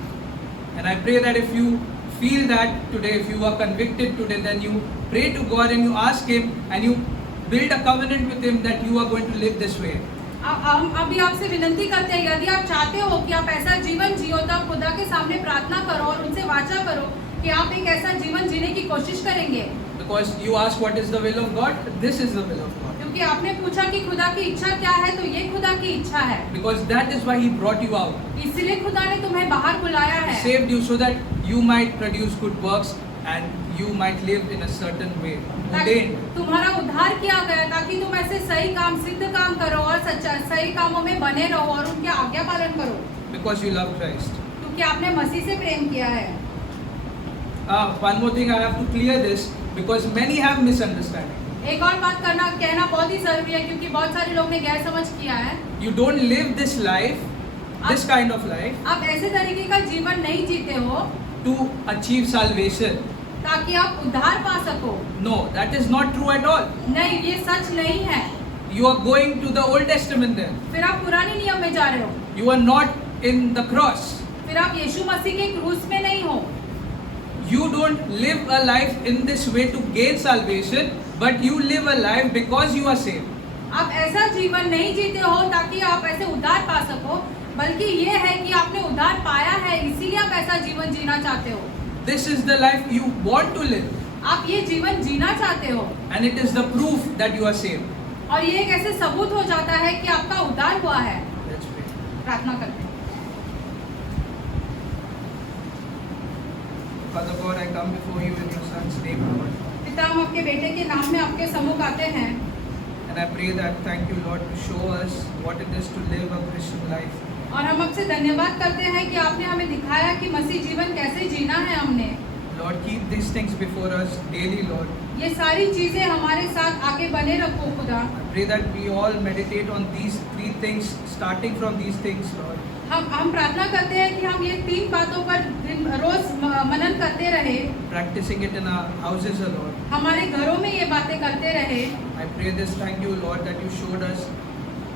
And I pray that if you feel that today, if you are convicted today, then you pray to God and you ask Him and you build a covenant with Him that you are going to live this way. हम अभी आपसे विनती करते हैं, यदि आप चाहते हो कि आप ऐसा जीवन जियो तो आप खुदा के सामने प्रार्थना करो और उनसे वाचा करो कि आप एक ऐसा जीवन जीने की कोशिश करेंगे। Because you ask what is the will of God, this is the will of God. क्योंकि आपने पूछा कि खुदा की इच्छा क्या है, तो ये खुदा की इच्छा है। Because that is why He brought you out. इसलिए खुदा ने तुम्हें बाहर बुलाया He है, saved you so that you might produce good works and you might live in a certain way. ताकि Ordained. तुम्हारा उद्धार किया गया ताकि तुम ऐसे सही काम, सिद्ध काम करो और सही कामों में बने रहो और उनके आज्ञा पालन करो, Because you love Christ. क्योंकि आपने मसीह से प्रेम किया है। One more thing I have to clear this because many have misunderstanding. एक और बात कहना बहुत ही जरूरी है, क्योंकि बहुत सारे लोग ने गैर समझ किया है। You don't live this life, this kind of life, आप ऐसे तरीके का जीवन नहीं जीते हो to achieve salvation. ताकि आप उद्धार पा सको। No, that is not true at all. नहीं, ये सच नहीं है। You are going to the Old Testament then. फिर आप पुराने नियम में जा रहे हो, You are not in the cross. फिर आप यीशु मसीह के क्रूस में नहीं हो। You don't live a life in this way to gain salvation, but you live a life because you are saved. आप ऐसा जीवन नहीं जीते हो ताकि आप ऐसे उद्धार पा सको, बल्कि ये है कि आपने उद्धार पाया है, इसीलिए आप ऐसा जीवन जीना चाहते हो। This is the life you want to live, आप ये जीवन जीना चाहते हो and it is the proof that you are saved. और ये एक ऐसे सबूत हो जाता है कि आपका उद्धार हुआ है। Let's pray. प्रार्थना करते हैं। Father God, I come before you in your Son's name, Lord. पिता, हम आपके बेटे के नाम में आपके सम्मुख आते हैं And I pray that, thank you, Lord, to show us what it is to live a Christian life. और हम आपसे धन्यवाद करते हैं कि आपने हमें दिखाया कि मसीह जीवन कैसे जीना है। हमने Lord, keep these things before us daily, Lord. ये सारी चीजें हमारे साथ आगे बने रखो खुदा। I pray that we all meditate on these three things, starting from these things, Lord. हम प्रार्थना करते हैं कि हम ये तीन बातों पर रोज मनन करते रहे, Practicing it in our houses, Lord. हमारे घरों में ये बातें करते रहे। I pray this, thank you, Lord, that you showed us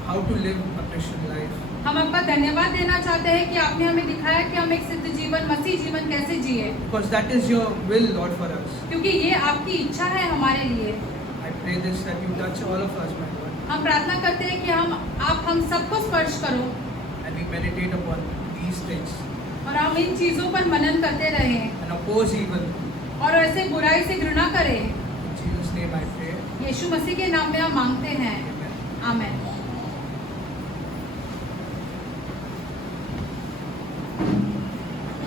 how to live a Christian life. हम आपका धन्यवाद देना चाहते हैं कि आपने हमें दिखाया कि हम एक सिद्ध जीवन, मसीह जीवन कैसे जिए, Because that is your will, Lord, for us. क्योंकि ये आपकी इच्छा है हमारे लिए। I pray this, that you touch all of us, my Lord. हम प्रार्थना करते हैं कि आप हम सबको स्पर्श करो And we meditate upon these things और हम इन चीजों पर मनन करते रहें and oppose evil. और ऐसे बुराई से घृणा करें। In Jesus' name I pray. यीशु मसीह के नाम में हम मांगते हैं, Amen. आमेन।